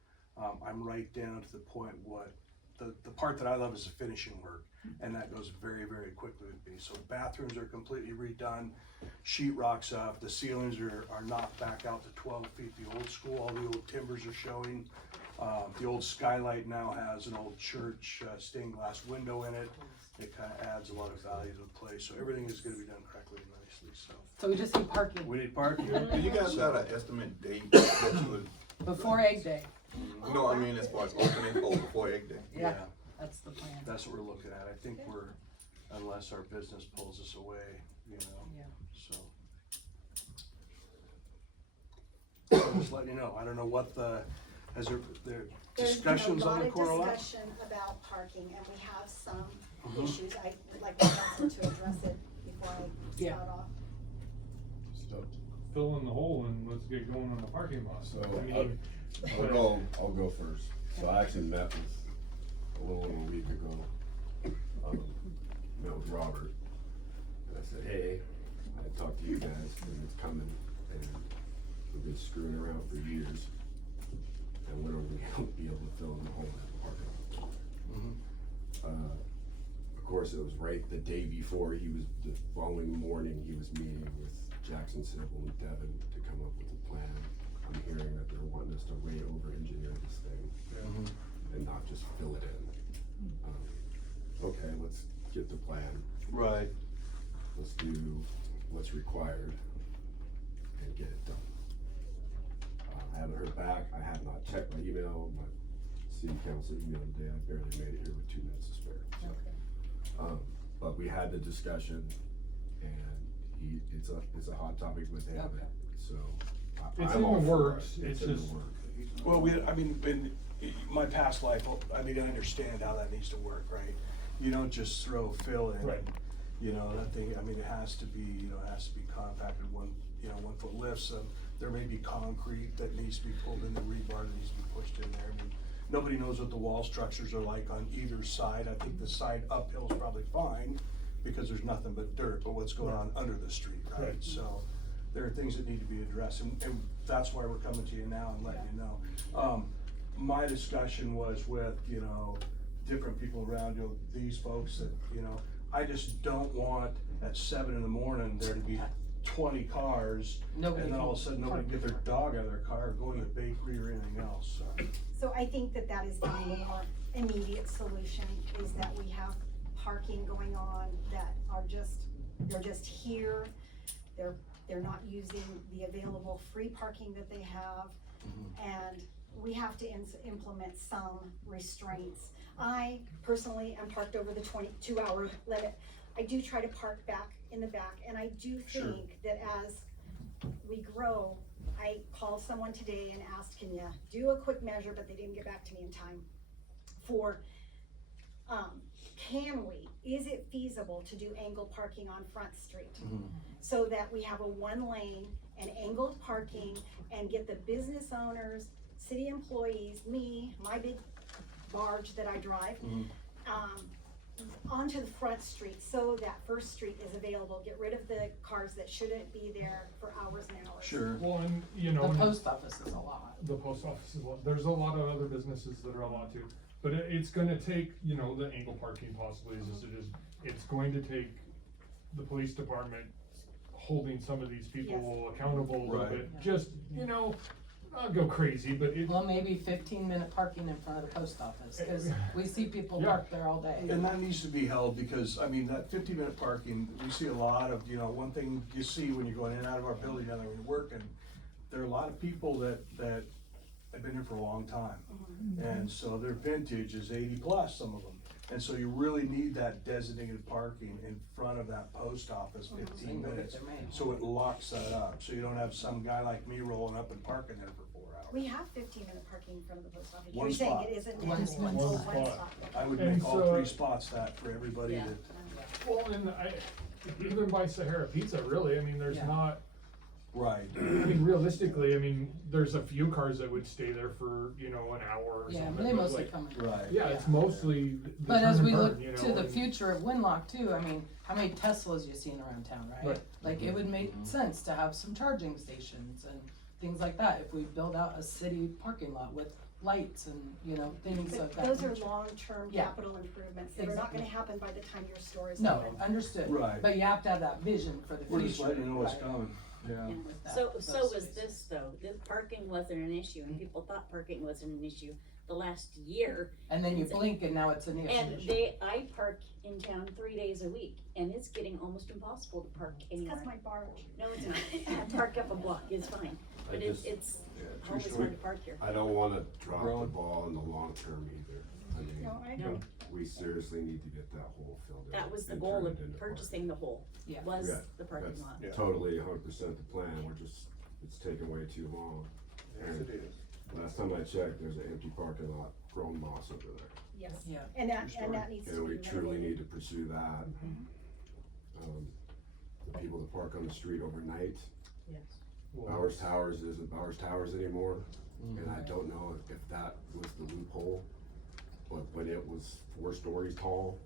I'm right down to the point what the part that I love is the finishing work, and that goes very, very quickly with me. So bathrooms are completely redone, sheetrock's up, the ceilings are knocked back out to 12 feet, the old school, all the old timbers are showing. The old skylight now has an old church stained glass window in it. It kind of adds a lot of value to the place, so everything is going to be done correctly and nicely. So we just need parking we need parking. Do you guys got an estimate date that you would? before Egg Day. No, I mean as far as opening, before Egg Day. Yeah, that's the plan. That's what we're looking at. I think unless our business pulls us away, you know. Yeah. So just letting you know. I don't know what there's discussions on the corner lot. There's been a lot of discussion about parking, and we have some issues. I would like the council to address it before I start off. Fill in the hole and let's get going on the parking lot. So I mean, I'll go first. So I actually met with, a little over a week ago, met with Robert. And I said, hey, I talked to you guys, and it's coming, and we've been screwing around for years. And when are we gonna be able to fill in the hole in the parking lot? Of course, it was right the day before the following morning, he was meeting with Jackson Civil and Devin to come up with a plan. I'm hearing that they're wanting us to way over engineer this thing and not just fill it in. Okay, let's get the plan. Right. Let's do what's required and get it done. I haven't heard back. I have not checked my email. My city council email today. I barely made it here with 2 minutes to spare. So. But we had the discussion, and it's a hot topic with him. Okay. So it's I'm in all the for works. it. It's in just the work. Well, in my past life, I mean, I understand how that needs to work, right? You don't just throw fill in. Right. You know, that thing, I mean, it has to be compacted, 1 foot lifts. There may be concrete that needs to be pulled in, the rebar that needs to be pushed in there. I mean, nobody knows what the wall structures are like on either side. I think the side uphill is probably fine because there's nothing but dirt, but what's going on under the street, right? So there are things that need to be addressed, and that's why we're coming to you now and letting you know. My discussion was with, different people around, these folks that, I just don't want at 7 in the morning there to be 20 cars, and then all of a sudden nobody can get their dog out of their car or go to the bakery or anything else, so. So I think that is the more immediate solution, is that we have parking going on that they're just here. They're not using the available free parking that they have. And we have to implement some restraints. I personally am parked over the 22-hour limit. I do try to park back in the back, and I do think that as we grow, I called someone today and asked, can you do a quick measure, but they didn't get back to me in time, for, is it feasible to do angled parking on Front Street? So that we have a 1 lane and angled parking, and get the business owners, city employees, me, my big barge that I drive, onto the front street so that First Street is available. Get rid of the cars that shouldn't be there for hours and hours. Sure. Well, and, you know. The post office is a lot. The post office is a lot, there's a lot of other businesses that are a lot too. But it's gonna take, you know, the angle parking possibly as it is, it's going to take the police department holding some of these people accountable a little Right. bit. Just, you know, not go crazy, but it. Well, maybe 15-minute parking in front of the post office, cause we see people Yeah. park there all day. And that needs to be held because, I mean, that 15-minute parking, we see a lot of, you know, one thing you see when you're going in and out of our building down there when you're working, there are a lot of people that have been here for a long time. And so their vintage is 80 plus, some of them. And so you really need that designated parking in front of that post office 15 minutes. So it locks that up, so you don't have some guy like me rolling up and parking there for 4 hours. We have 15-minute parking in front of the post office. One You're saying spot. it isn't One just spot. one One spot. spot. I would And make all so- 3 spots that for everybody Yeah. that, Well, and even by Sahara Pizza, really, I mean, there's Yeah. not, right. I mean, realistically, I mean, there's a few cars that would stay there for, you know, an hour or Yeah, something. but they but mostly like- come. Right. Yeah, it's mostly the But turn as and we burn, look you know, to the and- future of Winlock too, I mean, how many Teslas you seeing around town, right? Right. Like, it would make sense to have some charging stations and things like that, if we build out a city parking lot with lights and, you know, things of But that those are nature. long-term Yeah. capital improvements that are not Exactly. gonna happen by the time your store is No, open. understood. Right. But you have to have that vision for the future. We're just letting you know what's right? coming, yeah. And with that, So those was spaces. this though, this parking wasn't an issue, and people thought parking wasn't an issue the last year. And then you blink and now it's an issue. And I park in town 3 days a week, and it's getting almost impossible to park It's anywhere. 'cause my barge. No, it's not. Park up a block is fine, but it's true always story. hard to park here. I don't wanna drop the Growing. ball in the long term either. I mean, No, I agree. we seriously need to get that hole filled in. That was the and goal turn of it into parking. purchasing the hole, Yeah. was Yeah, the parking that's lot. Totally 100% the plan, it's taking way too long. And last time I checked, there's an empty parking lot, grown moss over there. Yes, Yeah. and that needs to be And we truly renovated. need to pursue that. The people that park on the street overnight, Well, Bowers Towers isn't Bowers Towers anymore, and I don't know if that was the loophole, but when it was 4 stories tall,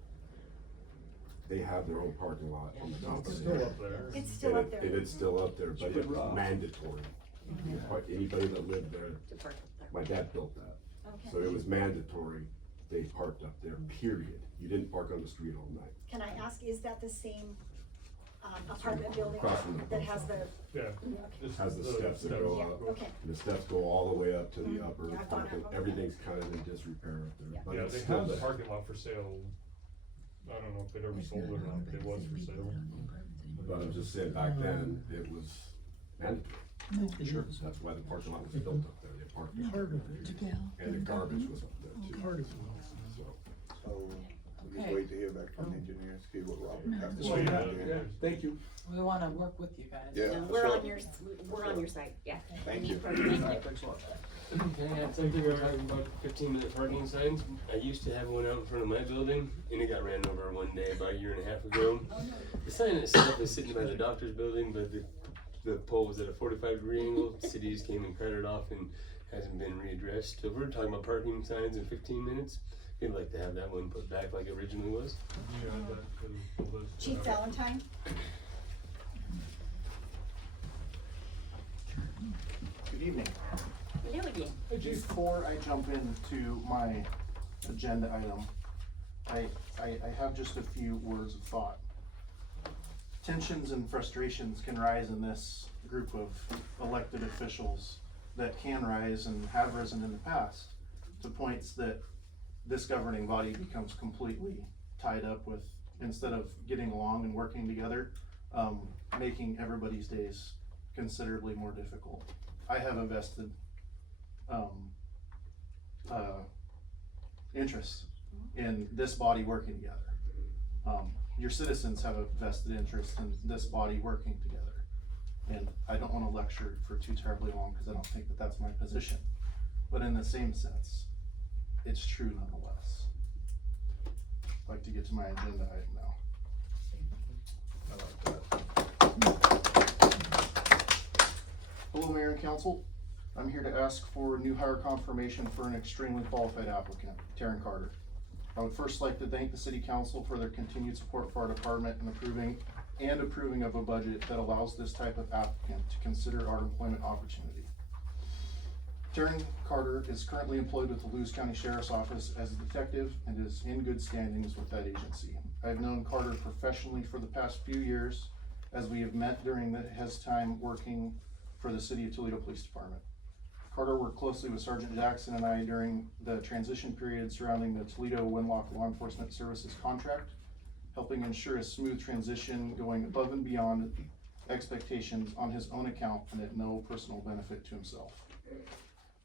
they have their own parking lot on the top It's of still it. up there. It's still up there. And it's still up there, but It's it was rough. mandatory. Anybody that lived there, To park up there. my dad built that, so Okay. it was mandatory, they parked up there, period. You didn't park on the street all night. Can I ask, is that the same, apartment building Across from the that post has the, Yeah. okay, This Has the is steps that go yeah, up. okay. And the steps go all the way up to the upper Yeah, I've gone parking, up, okay. everything's kind of in disrepair up there, Yeah. but Yeah, it's they still have the there. parking lot for sale. I don't know if it ever sold or not, but it was for sale. But I'm just saying, back then, it was mandatory. Sure. That's why the parking lot was built up there, they parked there. And the garbage was up there too. So, So, we just Okay. wait to hear back from the engineers, see what Robert has to Well, say. yeah, yeah. Thank you. We wanna work with you guys. Yeah, And for we're sure. on your side, yeah. Thank you. Thank you. Thanks a lot. Okay, I think we were talking about 15-minute parking signs. I used to have one out in front of my building, and it got ran over one day about a year and a half ago. The sign itself is sitting by the doctor's building, but the pole was at a 45-degree angle. Cities came and cut it off and hasn't been readdressed. So if we're talking about parking signs in 15 minutes, we'd like to have that one put back like it originally was. Yeah, that was. Chief Valentine? Good evening. Hello again. Before I jump into my agenda item, I have just a few words of thought. Tensions and frustrations can rise in this group of elected officials that can rise and have risen in the past to points that this governing body becomes completely tied up with, instead of getting along and working together, making everybody's days considerably more difficult. I have a vested interest in this body working together. Your citizens have a vested interest in this body working together. And I don't want to lecture for too terribly long because I don't think that that's my position. But in the same sense, it's true nonetheless. I'd like to get to my agenda item now. Hello, Mayor and Council. I'm here to ask for new hire confirmation for an extremely qualified applicant, Taryn Carter. I would first like to thank the city council for their continued support for our department in approving of a budget that allows this type of applicant to consider our employment opportunity. Taryn Carter is currently employed with the Lewis County Sheriff's Office as a detective and is in good standings with that agency. I've known Carter professionally for the past few years as we have met during his time working for the City of Toledo Police Department. Carter worked closely with Sergeant Jackson and I during the transition period surrounding the Toledo Winlock Law Enforcement Services contract, helping ensure a smooth transition, going above and beyond expectations on his own account and at no personal benefit to himself.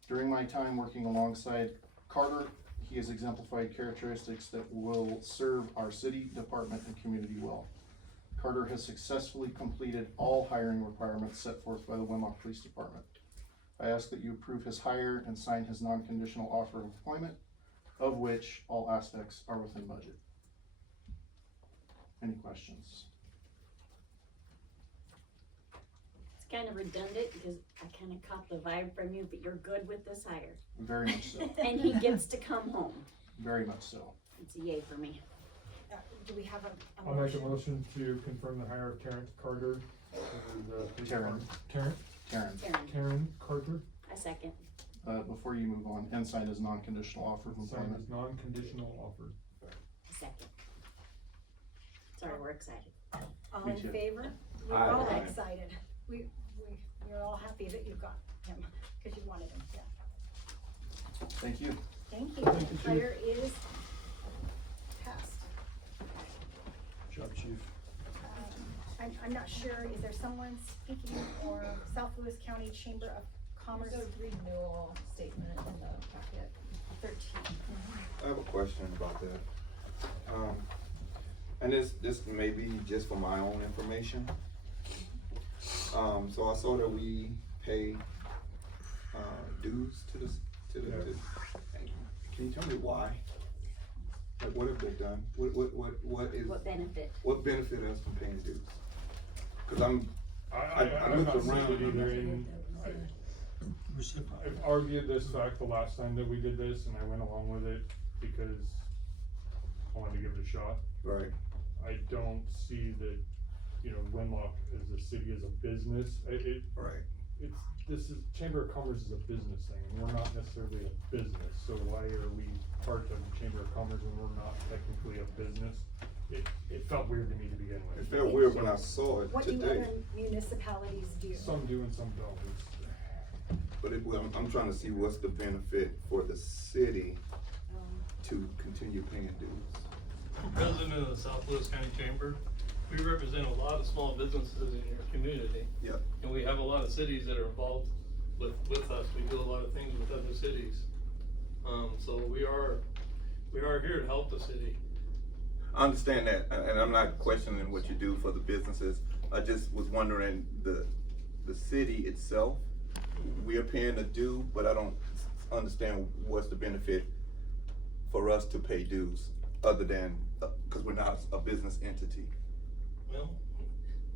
During my time working alongside Carter, he has exemplified characteristics that will serve our city, department, and community well. Carter has successfully completed all hiring requirements set forth by the Winlock Police Department. I ask that you approve his hire and sign his non-conditional offer of employment, of which all aspects are within budget. Any questions? It's kind of redundant because I kind of caught the vibe from you, but you're good with this hire. Very much so. And he gets to come home. Very much so. It's a yay for me. Do we have a I'll make a motion? motion to confirm the hire of Terrence Carter. as the police Taryn. department- Taryn Carter. I second. Before you move on, and sign his non-conditional offer of Sign employment. his non-conditional offer. I second. Sorry, we're excited. All Me in too. favor? We're Aye. all Aye. excited. We're all happy that you got him, cause you wanted him, yeah. Thank you. Thank you. Thank you, Chief. Hire is passed. Job, chief. I'm not sure, is there someone speaking for South Lewis County Chamber of Commerce? There's a renewal statement in the packet. 13. I have a question about that. And this may be just for my own information. So I saw that we pay, dues to can you tell me why? Like, what have they done? What is? What benefit? What benefit us from paying dues? Cause I'm looked not seeing around. it either in, I've argued this fact the last time that we did this and I went along with it because I wanted to give it a shot. Right. I don't see that, you know, Winlock as a city, as a business, Right. Chamber of Commerce is a business thing, and we're not necessarily a business, so why are we part of the Chamber of Commerce when we're not technically a business? It felt weird to me to begin with. It felt weird when I saw it What do today. other municipalities do? Some do and some don't. But I'm trying to see what's the benefit for the city to continue paying dues. President of the South Lewis County Chamber, we represent a lot of small businesses in your community. Yep. And we have a lot of cities that are involved with us. We do a lot of things with other cities. So we are here to help the city. I understand that, and I'm not questioning what you do for the businesses. I just was wondering, the city itself, we are paying a due, but I don't understand what's the benefit for us to pay dues, other than, cause we're not a business entity. Well,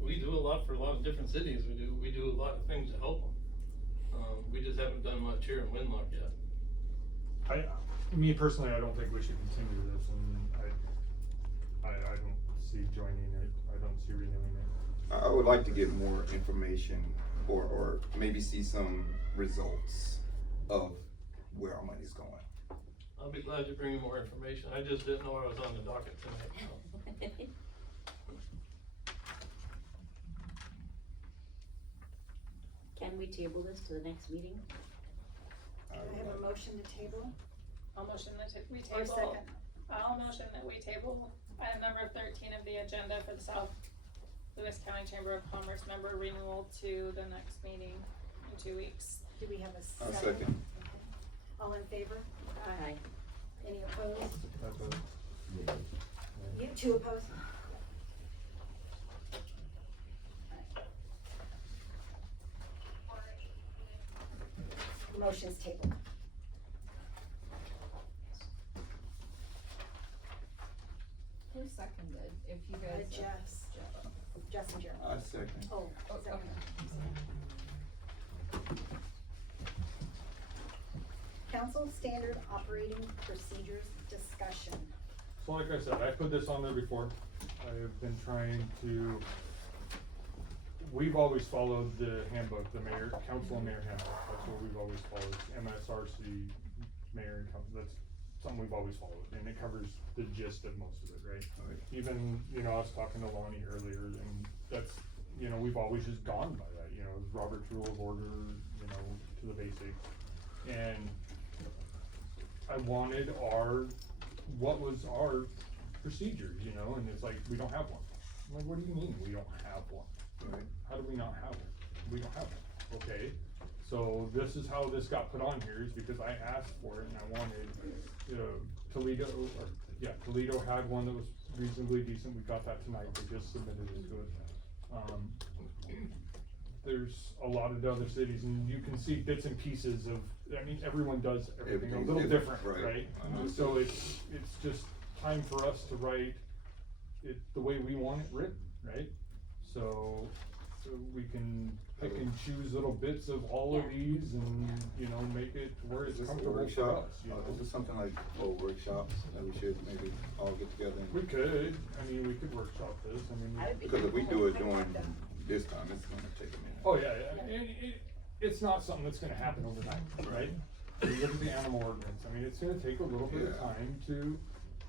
we do a lot for a lot of different cities. We do a lot of things to help them. We just haven't done much here in Winlock yet. Me personally, I don't think we should continue this, and I don't see joining it, I don't see renewing it. I would like to get more information, or maybe see some results of where our money's going. I'll be glad to bring you more information. I just didn't know I was on the docket tonight, so. Can we table this to the next meeting? Do I have a motion to table? I'll motion that we Or table, second? I'll motion that we table item number 13 of the agenda for the South Lewis County Chamber of Commerce member renewal to the next meeting in 2 weeks. Do we have a I'll second? second. All in favor? Aye. Any opposed? That's You, two opposed? Motion's tabled. Who seconded, if you guys? Jess and Jeremy. I second. Oh, second. Council standard operating procedures discussion. So like I said, I put this on there before. I have been trying to, we've always followed the handbook, the mayor, council and mayor handbook. That's what we've always followed. MSRC, mayor and council, that's something we've always followed. And it covers the gist of most of it, right? Even, you know, I was talking to Lonnie earlier, and that's, you know, we've always just gone by that, you know, Robert's Rule of Order, you know, to the basics. And I wanted what was our procedures, you know, and it's like, we don't have one. I'm like, what do you mean we don't have one? Right? How do we not have one? We don't have one. Okay, so this is how this got put on here, is because I asked for it and I wanted, you know, Toledo had one that was reasonably decent. We got that tonight. They just submitted it to us. There's a lot of the other cities, and you can see bits and pieces of, I mean, everyone does everything a little different, right? So it's just time for us to write it the way we want it written, right? So we can pick and choose little bits of all of these and, you know, make it where it's comfortable for us, you know? Is this something like, workshops that we should maybe all get together and? We could, I mean, we could workshop this, I mean. Because if we do it during this time, it's gonna take a minute. Oh, yeah, and it's not something that's gonna happen overnight, right? You look at the animal ordinance, I mean, it's gonna take a little bit of time to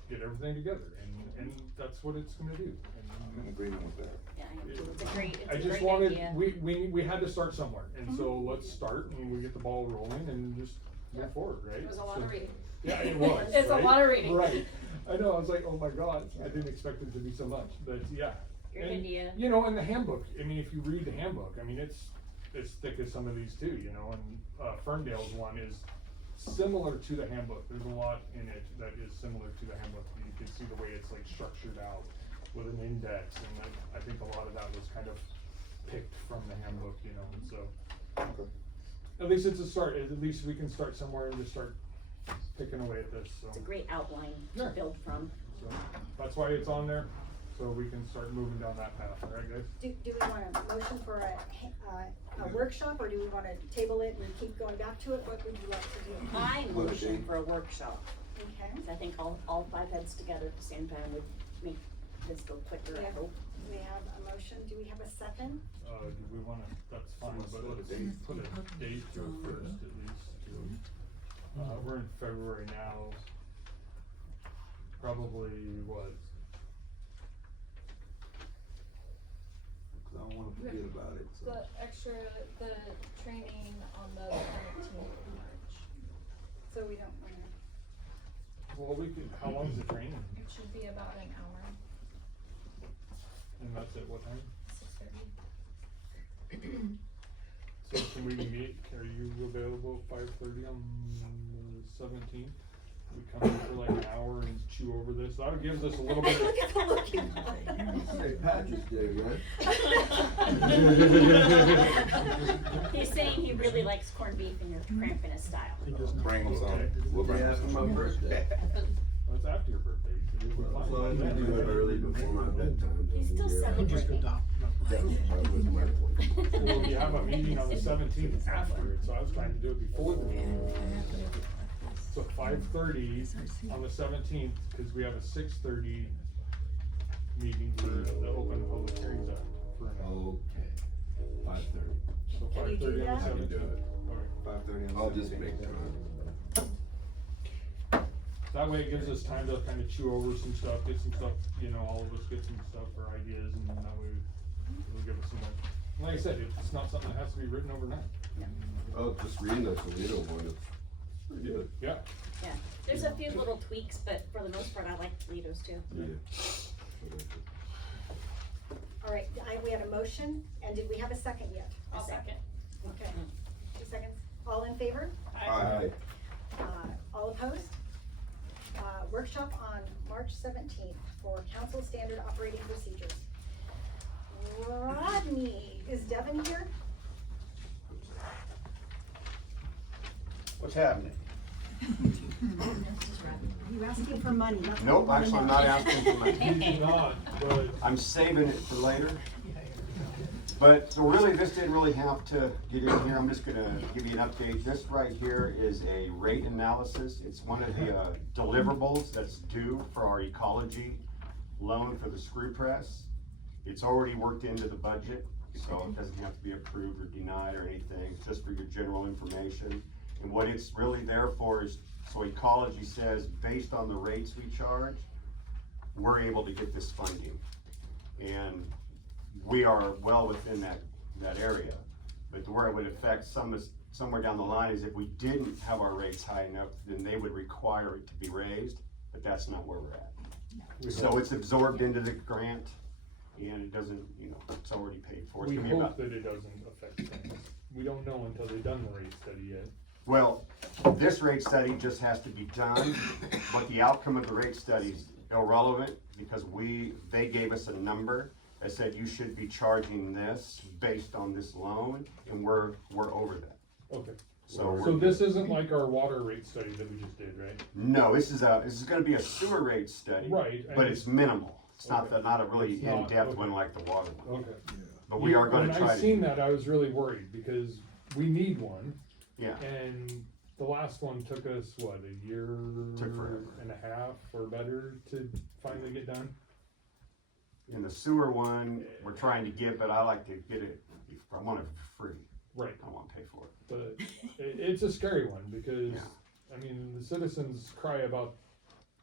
get everything together, and that's what it's gonna do. I'm in agreement with that. Yeah, it's a great I just great wanted, idea. we had to start somewhere, and so let's start, and we get the ball rolling, and just move forward, right? It was a lot of reading. Yeah, it was, It's a right? lot of reading. Right, I know, I was like, oh my god, I didn't expect it to be so much, but yeah. Great And, idea. you know, in the handbook, I mean, if you read the handbook, I mean, it's thick as some of these too, you know, and, Ferndale's one is similar to the handbook. There's a lot in it that is similar to the handbook. You can see the way it's like structured out with an index, and I think a lot of that was kind of picked from the handbook, you know, and so. At least it's a start, at least we can start somewhere and just start picking away at this, so. It's a great outline Yeah. to build from. So, that's why it's on there, so we can start moving down that path, all right, guys? Do we want a motion for a workshop, or do we wanna table it and keep going back to it? What would you like to do? I motion for a workshop. Okay. 'Cause I think all five heads together at the same time would make this go quicker, I Yeah. hope. We have a motion, do we have a second? Do we wanna, that's fine, Let's but put a let's date. put a date to it first, at least, to, we're in February now. Probably what? Cause I don't wanna forget about it, so. The training on the 17th of March. So we don't wanna. Well, we could, how long is the training? It should be about an hour, And that's at what time? 6:30. So can we meet, are you available 5:30 on the 17th? We come in for like an hour and chew over this, that gives us a little bit of. Look at the look in mine. St. Patrick's Day, right? He's saying he really likes corned beef and you're cramping his style. Bring them some, we'll bring them some. my birthday. Well, it's after your birthday, so you'll be As fine. long as we do it early before my bedtime. He's still celebrating. That was my point. Well, you have a meeting on the 17th after it, so I was trying to do it before the meeting. So 5:30 on the 17th, cause we have a 6:30 meeting for the Open Public Hearings Act. For an hour. Okay, 5:30. So Can you do 5:30 on the that? I can do 17th. it. Okay. 5:30. I'll just make time. That way it gives us time to kind of chew over some stuff, get some stuff, you know, all of us get some stuff or ideas, and that way it'll give us some, like I said, it's not something that has to be written overnight. Oh, just reading the Toledo one, it's pretty good. Yeah. Yeah, there's a few little tweaks, but for the most part, I like Toledo's too. Yeah. All right, we had a motion, and did we have a second yet? I'll second. Okay, 2 seconds. All in favor? Aye. All opposed? Workshop on March 17th for council standard operating procedures. Rodney, is Devin here? What's happening? You asking for money, nothing. Nope, actually, I'm not asking for money. He's not, but I'm saving it for later. But, so really, this didn't really have to get in here, I'm just gonna give you an update. This right here is a rate analysis. It's one of the deliverables that's due for our ecology loan for the screw press. It's already worked into the budget, so it doesn't have to be approved or denied or anything, it's just for your general information. And what it's really there for is, so ecology says, based on the rates we charge, we're able to get this funding. And we are well within that area. But where it would affect somewhere down the line is if we didn't have our rates high enough, then they would require it to be raised, but that's not where we're at. So it's absorbed into the grant, and it doesn't, it's already paid for. It's We gonna be hope about, that it doesn't affect things. We don't know until they've done the rate study yet. well, this rate study just has to be done, but the outcome of the rate study is irrelevant because they gave us a number that said you should be charging this based on this loan, and we're over that. Okay. So this isn't like our water rate study that we just did, right? No, this is gonna be a sewer rate study. Right, But and- it's minimal. It's not a really It's not- in-depth okay. one like the water one. Okay. But we are gonna When try I to. seen that, I was really worried because we need one. Yeah. And the last one took us, what, a year Took forever. and a half or better to finally get done? In the sewer one, we're trying to get, but I like to get it, I want it for free. Right. I don't wanna pay for it. But it's a scary one because, Yeah. I mean, the citizens cry about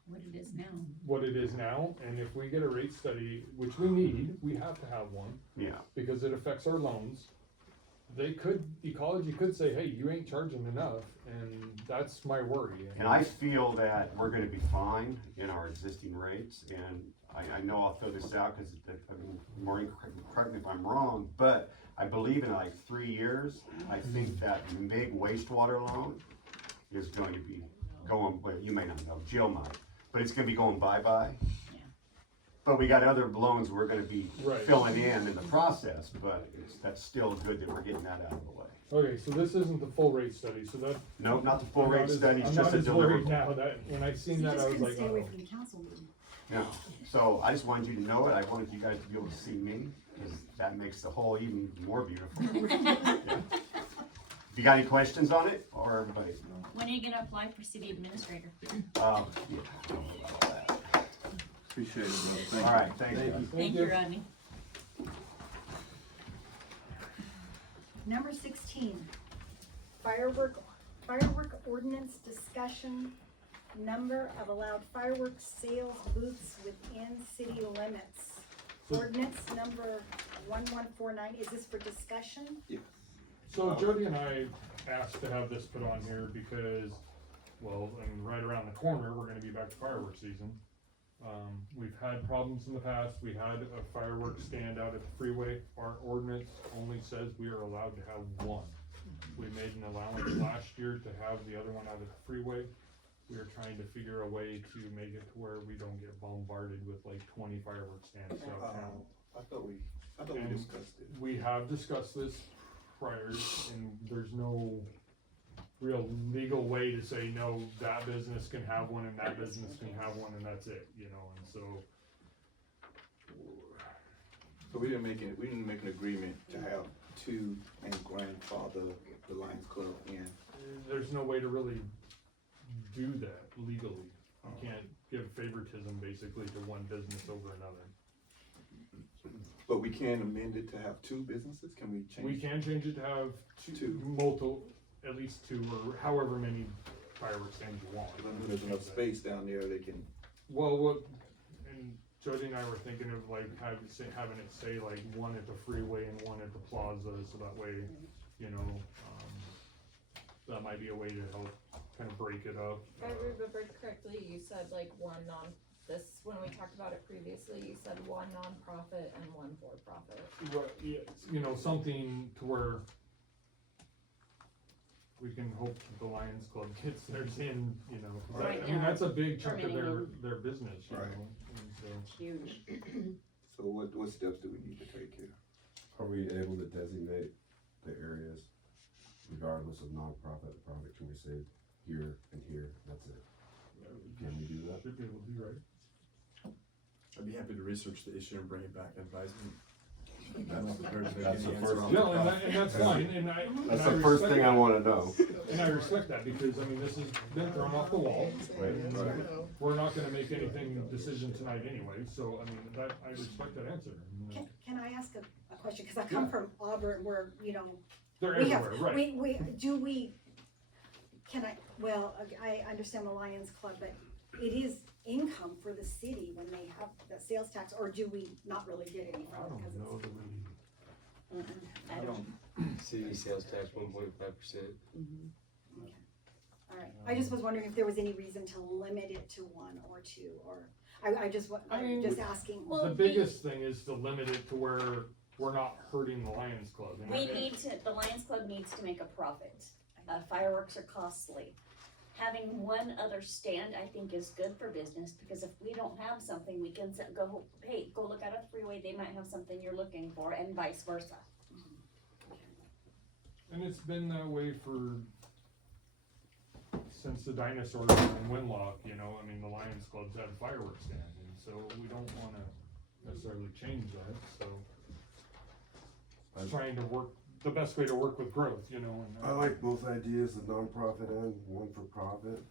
What it is now. what it is now, and if we get a rate study, which we need, we have to have one. Yeah. Because it affects our loans. Ecology could say, hey, you ain't charging enough, and that's my worry. And I feel that we're gonna be fine in our existing rates, and I know I'll throw this out, cause Maureen, correct me if I'm wrong, but I believe in like 3 years, I think that big wastewater loan is going to be going, well, you may not know, Jill might, but it's gonna be going bye-bye. But we got other loans we're gonna be Right. filling in the process, but that's still good that we're getting that out of the way. Okay, so this isn't the full rate study, so that. Nope, not the full I'm rate not as- study, it's I'm just not a as worried deliverable. now that, when I seen that, I was like, Stay away oh. from the council meeting. No, so I just wanted you to know it, I wanted you guys to be able to see me, because that makes the whole evening more beautiful. Yeah. You got any questions on it, or everybody? When are you gonna apply for city administrator? Yeah, don't worry about that. Appreciate it, brother. Thank All you. right, thank you. Thank you, Rodney. Number 16, firework ordinance discussion, number of allowed fireworks sales booths within city limits. Ordinance number 1149, is this for discussion? So Jody and I asked to have this put on here because, well, I mean, right around the corner, we're gonna be back to fireworks season. We've had problems in the past, we had a fireworks stand out at the freeway, our ordinance only says we are allowed to have one. We made an allowance last year to have the other one out at the freeway. We are trying to figure a way to make it to where we don't get bombarded with like 20 fireworks stands downtown. I thought we And discussed it. We have discussed this prior, and there's no real legal way to say, no, that business can have one and that business can have one and that's it, and so. So we didn't make an agreement to have two and grandfather the Lions Club in. There's no way to really do that legally. You can't give favoritism basically to one business over another. But we can amend it to have two businesses, can we change? We can change it to have at least two, or however many fireworks stands you want. As long as there's enough space down there, they can. Well, and Jody and I were thinking of like having it say like one at the freeway and one at the plaza, so that way, that might be a way to help kind of break it up. If I remembered correctly, you said like one when we talked about it previously, you said one nonprofit and one for-profit. Right, yeah, something to where we can hope the Lions Club gets theirs in, 'cause Right I mean, now, that's a big chunk of permitting their business, Right. and so. It's huge. So what steps do we need to take here? Are we able to designate the areas regardless of nonprofit or profit? Can we say here and here, that's it? Can we do that? Should be able to do, right? I'd be happy to research the issue and bring it back and advise me. That's the first thing. That's the first. No, and that's fine, and I. That's and I the first respect thing I that. wanna know. And I respect that, because, I mean, this has been thrown off the wall, and we're not gonna make anything decision tonight anyway, so, I mean, that, I respect that answer. Can I ask a question, cause I come from Auburn where, you know, They're we have, everywhere, right. I understand the Lions Club, but it is income for the city when they have the sales tax, or do we not really get any from it? 'Cause it's- I don't. City sales tax 1.5%. Alright, I just was wondering if there was any reason to limit it to one or two, or, I'm just asking. The biggest thing is to limit it to where we're not hurting the Lions Club. And We need to, the Lions Club needs to make a profit. Fireworks are costly. Having one other stand, I think, is good for business, because if we don't have something, we can go, hey, go look out at the freeway, they might have something you're looking for, and vice versa. And it's been that way since the dinosaurs were in Winlock, you know, I mean, the Lions Club's had a fireworks stand, and so we don't wanna necessarily change that, so. Trying to work, the best way to work with growth, you know, and. I like both ideas, the nonprofit and one for profit.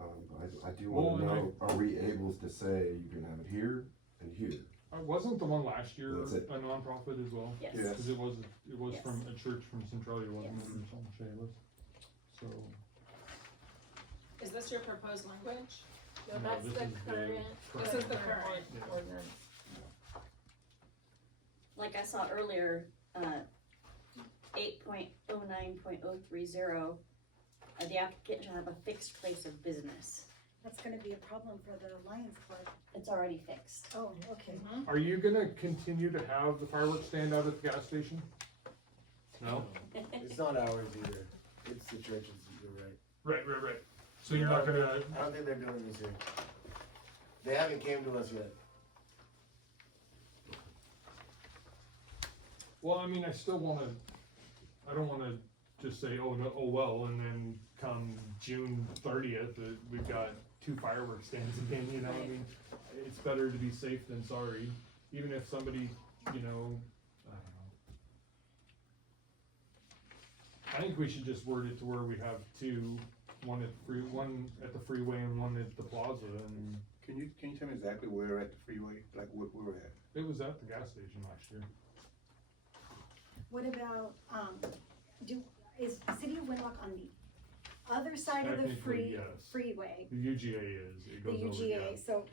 I do wanna Well, know, are we able to say you can have it here and here? Wasn't the one last year That's it. a nonprofit as well? Yes. Yes. Cause it was Yes. from a church from Centralia, wasn't it, or something, Shayla's? So, Is this your proposed language? No, that's this the is the current- This is the current Yeah. ordinance. Like I saw earlier, 8.09.030, the applicant shall have a fixed place of business. That's gonna be a problem for the Lions Club. It's already fixed. Oh, okay. are you gonna continue to have the fireworks stand out at the gas station? No? It's not ours either. It's the church's, you're right. Right. So you're not gonna, I don't think they're doing this here. They haven't came to us yet. well, I mean, I don't wanna just say, oh, no, oh, well, and then come June 30th, we've got 2 fireworks stands again, you know, I mean, it's better to be safe than sorry, even if somebody, you know, I don't know. I think we should just word it to where we have 2, one at the freeway and one at the plaza, and Can you tell me exactly where at the freeway, like where we're at? it was at the gas station last year. What about, is the city of Winlock on the other side of the Technically, yes. freeway? The UGA is, it The goes over, yeah. UGA, so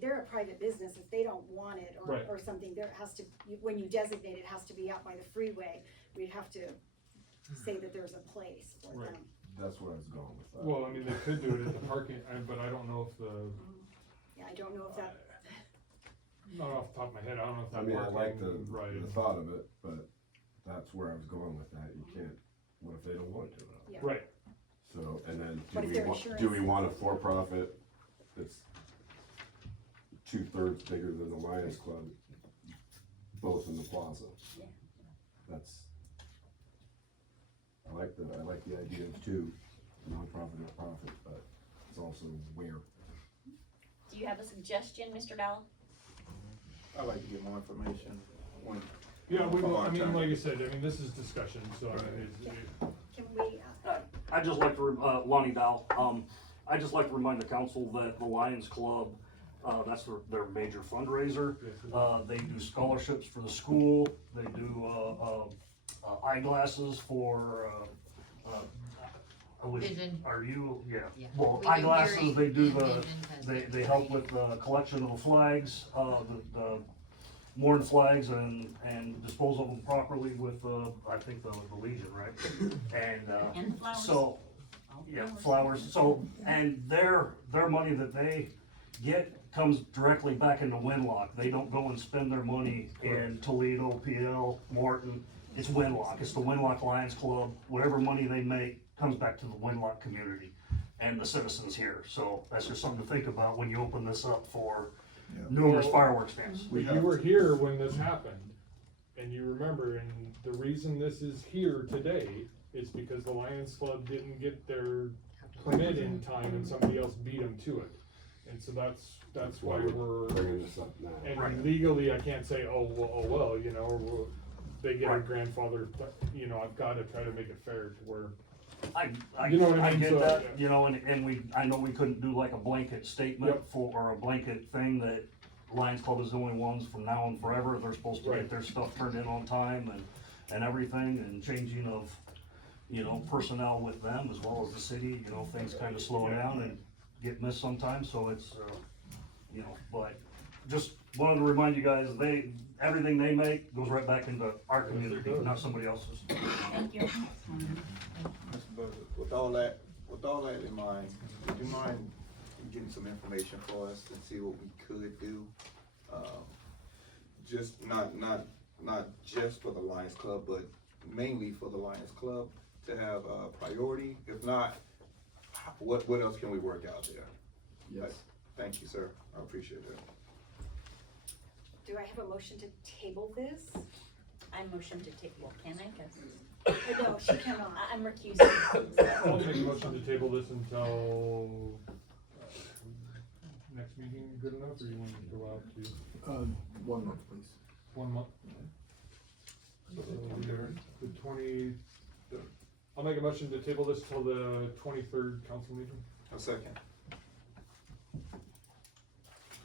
they're a private business, if they don't want it Right. or something, there has to, when you designate it, has to be out by the freeway. We'd have to say that there's a place for Right. them. That's where I was going with that. Well, I mean, they could do it at the parking, but I don't know if Yeah, I don't know if that, not off the top of my head, I don't know if that I mean, I like parking, right. the thought of it, but that's where I was going with that. You can't, what if they don't want to? yeah. Right, So, and then What if their insurance- do we want a for-profit that's 2/3 bigger than the Lions Club, both in the plaza? Yeah. That's, I like the idea of 2, nonprofit or profit, but it's also where. Do you have a suggestion, Mr. Dowell? I'd like to get more information. yeah, we From will, our I mean, attorney. like I said, I mean, this is discussion, so I mean, Can we, I just like to, Lonnie Dow, I just like to remind the council that the Lions Club, that's their major fundraiser. They do scholarships for the school, they do, eyeglasses for, Vision. Are you, yeah, Yeah. well, We do eyeglasses, hearing they do and the, vision testing. they help with the collection of the flags, the moored flags and dispose of them properly with, I think the Legion, right? And flowers. So, yeah, flowers, so, and their money that they get comes directly back into Winlock. They don't go and spend their money in Toledo, PL, Morton. It's Winlock, it's the Winlock Lions Club, whatever money they make comes back to the Winlock community and the citizens here. So that's just something to think about when you open this up for numerous fireworks stands. but you were here when this happened, and you remember, and the reason this is here today is because the Lions Club didn't get their permit in time and somebody else beat them to it. And so that's why we're bringing this up now. and legally, I can't say, oh, well, you know, they get a grandfather, you know, I've gotta try to make it fair to where, you know what I mean? get So, that, yeah. you know, and I know we couldn't do like a blanket statement Yep. or a blanket thing that Lions Club is the only ones from now and forever, they're supposed to Right. get their stuff turned in on time and everything, and changing of, you know, personnel with them as well as the city, you know, things kinda slow down and get missed sometimes, so it's, you know, but just wanted to remind you guys, everything they make goes right back into our community, not somebody else's. Thank you. Mr. Buzzard, with all that in mind, would you mind getting some information for us and see what we could do? Just not just for the Lions Club, but mainly for the Lions Club to have a priority. If not, what else can we work out there? Yes. Thank you, sir. I appreciate it. Do I have a motion to table this? I motion to take, well, can I? No, she cannot. I'm recusing. I'll make a motion to table this until, next meeting, good enough, or you want to go out to? 1 month, please. 1 month? So the 20, I'll make a motion to table this till the 23rd council meeting. A second.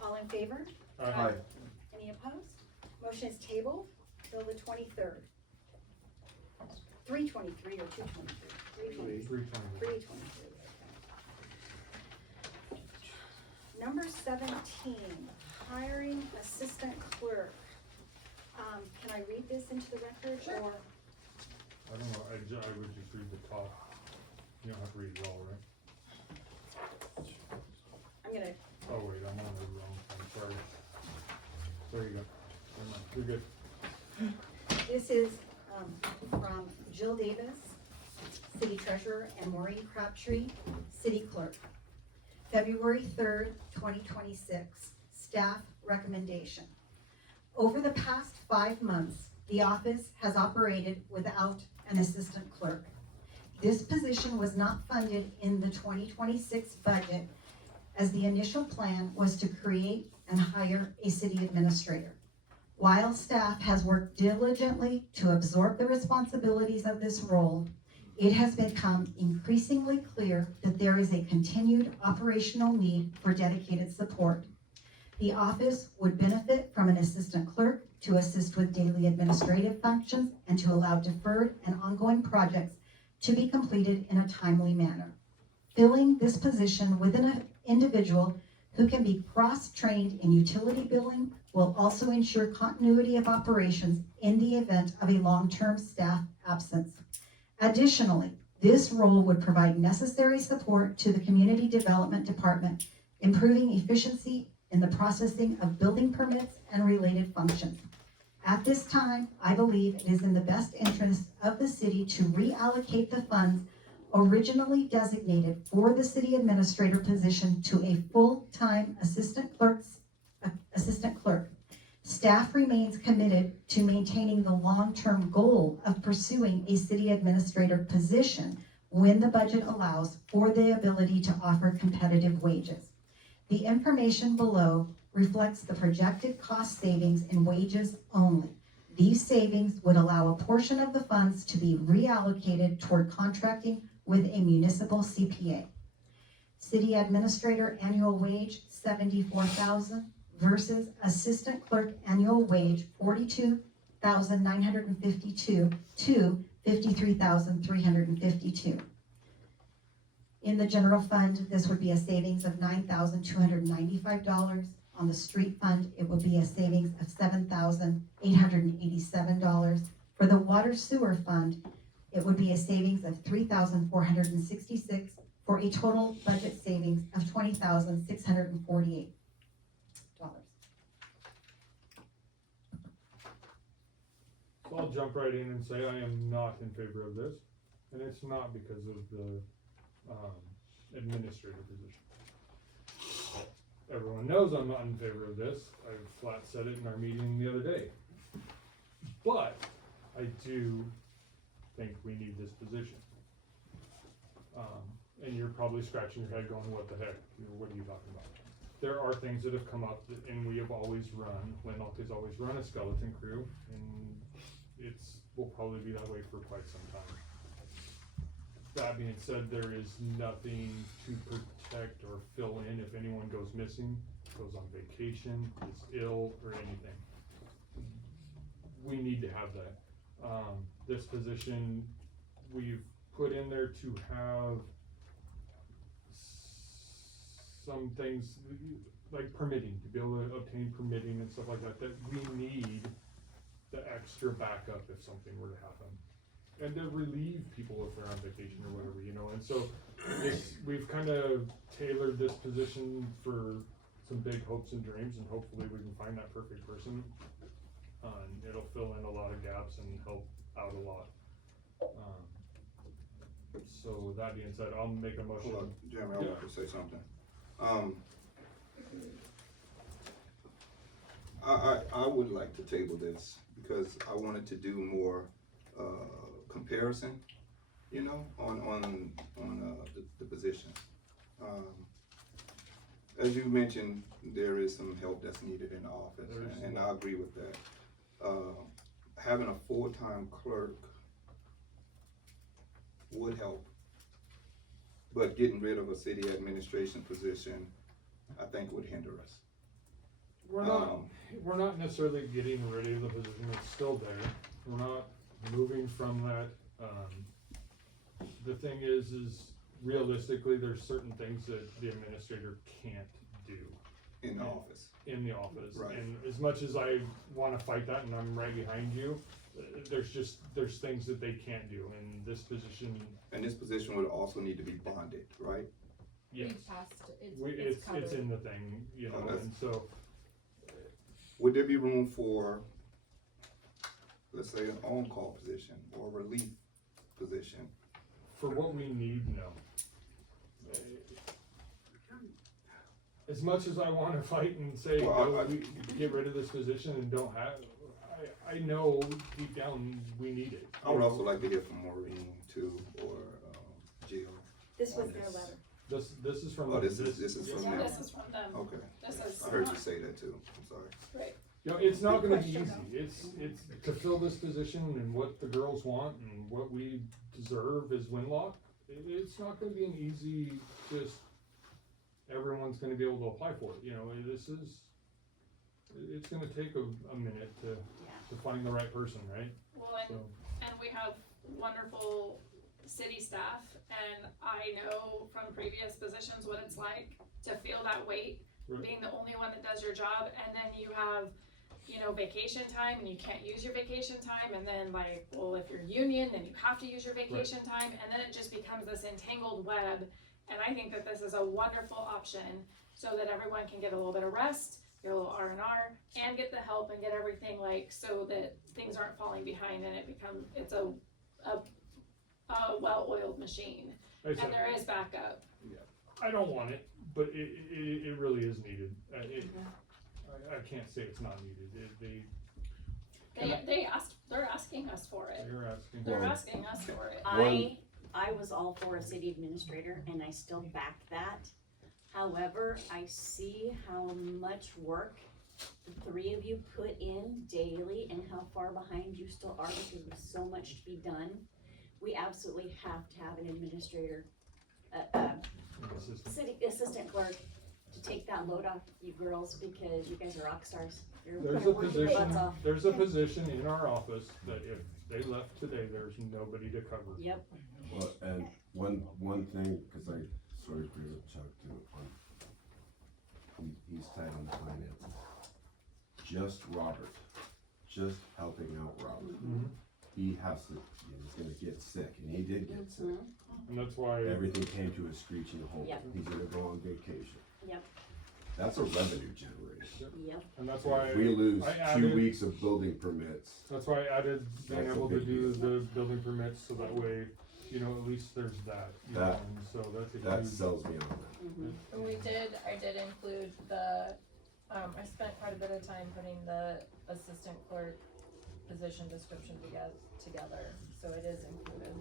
All in favor? Aye. Any opposed? Motion is tabled till the 23rd. 3/23 or 2/23? 3/23. Number 17, hiring assistant clerk. Can I read this into the record or? I don't know, I would just read the top. You don't have to read it all, right? I'm gonna, Oh, wait, I'm on the wrong one, sorry. There you go. Never mind, you're good. this is, from Jill Davis, city treasurer, and Maureen Crabtree, city clerk. February 3rd, 2026, staff recommendation. Over the past 5 months, the office has operated without an assistant clerk. This position was not funded in the 2026 budget, as the initial plan was to create and hire a city administrator. While staff has worked diligently to absorb the responsibilities of this role, it has become increasingly clear that there is a continued operational need for dedicated support. The office would benefit from an assistant clerk to assist with daily administrative functions and to allow deferred and ongoing projects to be completed in a timely manner. Filling this position with an individual who can be cross-trained in utility billing will also ensure continuity of operations in the event of a long-term staff absence. Additionally, this role would provide necessary support to the Community Development Department, improving efficiency in the processing of building permits and related functions. At this time, I believe it is in the best interest of the city to reallocate the funds originally designated for the city administrator position to a full-time assistant clerk. Staff remains committed to maintaining the long-term goal of pursuing a city administrator position when the budget allows for the ability to offer competitive wages. The information below reflects the projected cost savings in wages only. These savings would allow a portion of the funds to be reallocated toward contracting with a municipal CPA. City administrator annual wage, $74,000 versus assistant clerk annual wage, $42,952 to $53,352. In the general fund, this would be a savings of $9,295. On the street fund, it will be a savings of $7,887. For the water sewer fund, it would be a savings of $3,466 for a total budget savings of $20,648. So I'll jump right in and say I am not in favor of this, and it's not because of the administrator position. Everyone knows I'm not in favor of this. I flat said it in our meeting the other day. But I do think we need this position. And you're probably scratching your head going, what the heck? What are you talking about? there are things that have come up and we have always run, Winlock has always run a skeleton crew, and will probably be that way for quite some time. That being said, there is nothing to protect or fill in if anyone goes missing, goes on vacation, is ill, or anything. We need to have that. This position, we've put in there to have some things, like permitting, to be able to obtain permitting and stuff like that, that we need the extra backup if something were to happen. And to relieve people if they're on vacation or whatever, you know, and so we've kind of tailored this position for some big hopes and dreams, and hopefully we can find that perfect person. And it'll fill in a lot of gaps and help out a lot. So with that being said, I'll make a motion. Hold on, Jeremy, I want to say something. I would like to table this because I wanted to do more comparison, you know, on the position. As you mentioned, there is some help that's needed in the office, and I agree with that. Having a full-time clerk would help, but getting rid of a city administration position, I think would hinder us. We're not necessarily getting rid of the position, it's still there. We're not moving from that. The thing is realistically, there's certain things that the administrator can't do. In the office. In the office. Right. And as much as I wanna fight that, and I'm right behind you, there's things that they can't do, and this position. And this position would also need to be bonded, right? Yes. We've passed, It's covered. in the thing, you know, that's- and so. Would there be room for, let's say, an on-call position or a relief position? For what we need, no. As much as I wanna fight and say, Well, no, we get rid of this position and don't have, I know deep down we need it. I would also like to hear from Maureen too, or Jill. This was on their letter. This is from. Oh, this is from them? This is from them. Okay. This is I heard not- you say that too, I'm sorry. Right. You know, it's not Good gonna be question, easy, it's to fill this position and what the girls want and what we deserve as Winlock, it's not gonna be an easy, just, everyone's gonna be able to apply for it, you know, it's gonna take a minute to find the right person, right? Well, and we have wonderful city staff, and I know from previous positions what it's like to feel that weight, Right. being the only one that does your job, and then you have, you know, vacation time, and you can't use your vacation time, and then like, well, if you're union, then you have to use your vacation time, and then it just becomes this entangled web, and I think that this is a wonderful option, so that everyone can get a little bit of rest, get a little R&R, and get the help and get everything like, so that things aren't falling behind, and it's a well-oiled machine, and there is backup. I don't want it, but it really is needed, I can't say it's not needed, They're asking us for it. They're They're asking. asking us for it. I was all for a city administrator, and I still back that. However, I see how much work the three of you put in daily and how far behind you still are because there's so much to be done. We absolutely have to have an administrator, city assistant clerk, to take that load off you girls because you guys are rock stars. You're There's gonna a work your butts position, off. there's a position in our office that if they left today, there's nobody to cover. Yep. Well, and one thing, cause I sort of agree with Chuck too, he's tight on the finances. Just Robert, just helping out Robert. He has to, he's gonna get sick, and he did get sick. And that's why. Everything came to a screeching halt. Yep. He's gonna go on vacation. Yep. That's a revenue generator. Yep. And that's why. If we lose I 2 added- weeks of building permits. That's why I added being That's a able to big do deal. the building permits, so that way, you know, at least there's that, you know, That- and so that's a That huge. sells me on that. And I did include I spent quite a bit of time putting the assistant clerk position description together, so it is included.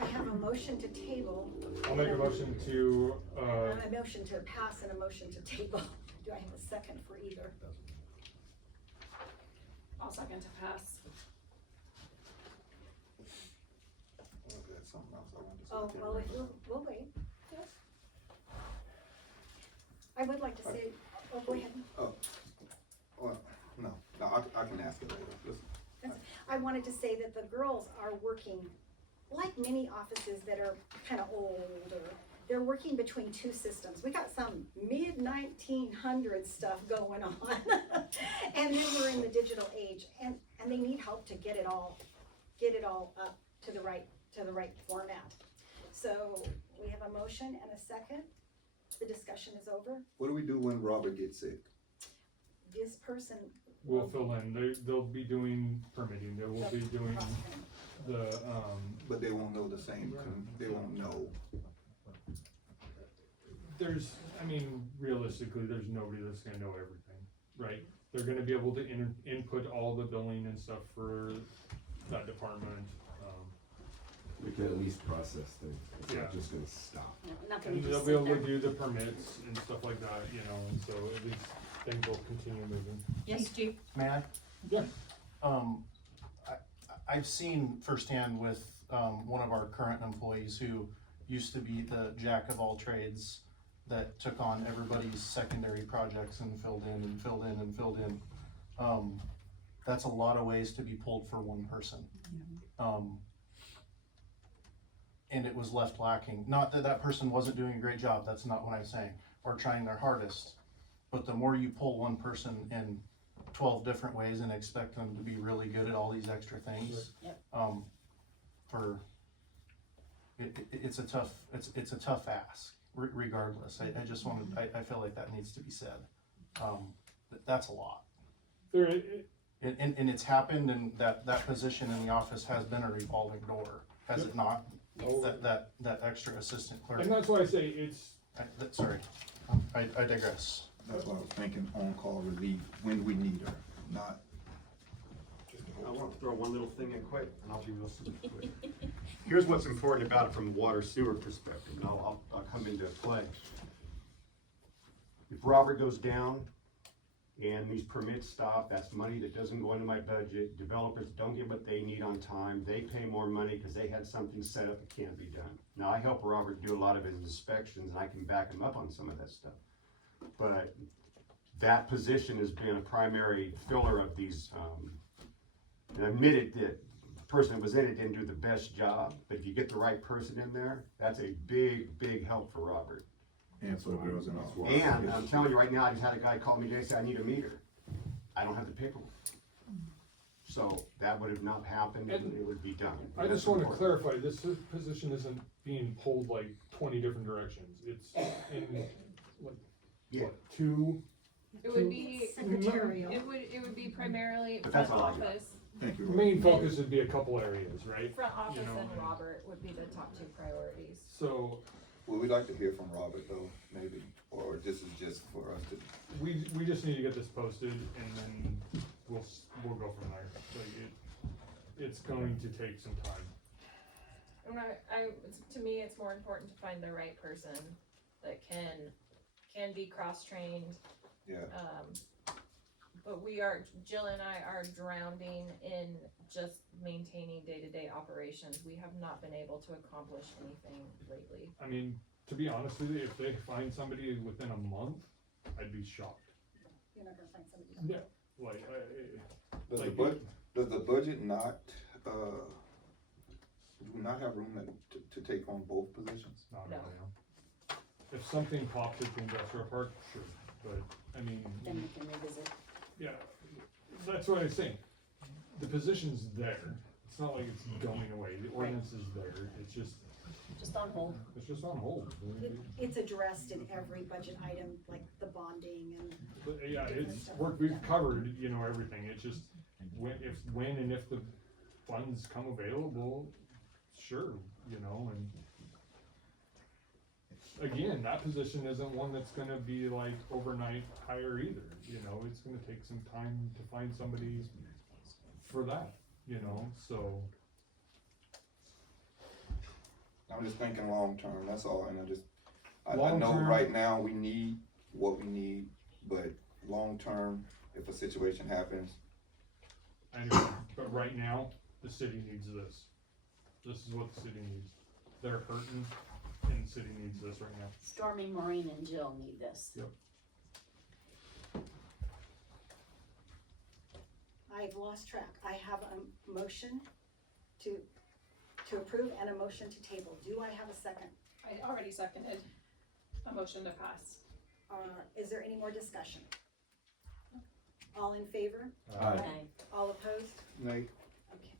I have a motion to table. I'll make a motion to, A motion to pass and a motion to table. Do I have a second for either? I'll second to pass. That's something else I wanted to say. Oh, well, if we'll wait. I would like to say, oh, go ahead. Oh, well, no, I can ask it later. Listen. I wanted to say that the girls are working, like many offices that are kind of older, they're working between two systems. We got some mid-1900s stuff going on. And then we're in the digital age, and they need help to get it all up to the right format. So we have a motion and a second. The discussion is over. What do we do when Robert gets sick? This person will fill in, they'll be doing permitting, they will be doing the, But they won't know the same, they won't know. there's, I mean, realistically, there's nobody that's gonna know everything, right? They're gonna be able to input all the billing and stuff for that department, We can at least process things, it's Yeah. not just gonna stop. Not gonna and just they'll be sit able to there. do the permits and stuff like that, you know, and so at least things will continue moving. Yes, Chief? May I? Yeah. I've seen firsthand with, one of our current employees who used to be the jack of all trades that took on everybody's secondary projects and filled in and filled in and filled in. That's a lot of ways to be pulled for one person. And it was left lacking. Not that that person wasn't doing a great job, that's not what I'm saying, or trying their hardest. But the more you pull one person in 12 different ways and expect them to be really good at all these extra things, it's a tough ask, regardless. I just wanted, I feel like that needs to be said. That's a lot. And it's happened, and that position in the office has been a revolving door, has it not? That extra assistant clerk. And that's why I say it's. Sorry, I digress. That's why I was thinking on-call relief when we need her, not. I want to throw one little thing in quick, and I'll be real super quick. Here's what's important about it from the water sewer perspective, and I'll come into play. If Robert goes down and these permits stop, that's money that doesn't go into my budget. Developers don't get what they need on time. They pay more money because they had something set up that can't be done. Now, I help Robert do a lot of his inspections, and I can back him up on some of that stuff. But that position has been a primary filler of these, and I admitted that the person that was in it didn't do the best job, but if you get the right person in there, that's a big, big help for Robert. And for the girls in our. And I'm telling you right now, I just had a guy call me today and say, I need a meter. I don't have the paperwork. So that would have not happened, and it would be done. I just want to clarify, this position isn't being pulled like 20 different directions. It's in like, what, two? It would be, Secretarial. it would be primarily But front that's all I got. office. Thank you. Main focus would be a couple areas, right? Front office You know, and Robert would be the top two priorities. So, Well, we'd like to hear from Robert though, maybe, or this is just for us to. we just need to get this posted and then we'll go from there. Like it's going to take some time. To me, it's more important to find the right person that can be cross-trained. Yeah. But Jill and I are drowning in just maintaining day-to-day operations. We have not been able to accomplish anything lately. I mean, to be honest with you, if they find somebody within a month, I'd be shocked. You're not gonna find somebody. Yeah, like, Does the budget not, do we not have room to take on both positions? Not really, no. If something pops at the industrial park, sure, but, I mean. Then we can revisit. Yeah, that's what I'm saying. The position's there. It's not like it's going away. The ordinance is there. It's just. Just on hold. It's just on hold. It's addressed in every budget item, like the bonding and. But, yeah, different it's stuff. we've covered, you know, everything. It's just when and if the funds come available, sure, you know, and. Again, that position isn't one that's gonna be like overnight hire either, you know, it's gonna take some time to find somebody for that, you know, so. I'm just thinking long-term, that's all, and I know Long-term- right now we need what we need, but long-term, if a situation happens, I understand, but right now, the city needs this. This is what the city needs. They're hurting, and the city needs this right now. Stormy, Maureen, and Jill need this. Yep. I've lost track. I have a motion to approve and a motion to table. Do I have a second? I already seconded a motion to pass. Is there any more discussion? All in favor? Aye. All opposed? Nay. Okay.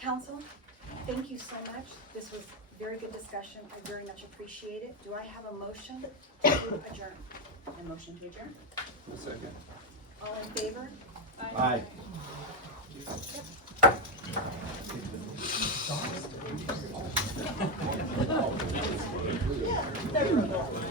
Council, thank you so much. This was very good discussion. I very much appreciate it. Do I have a motion to adjourn? A motion to adjourn? A second. All in favor? Aye.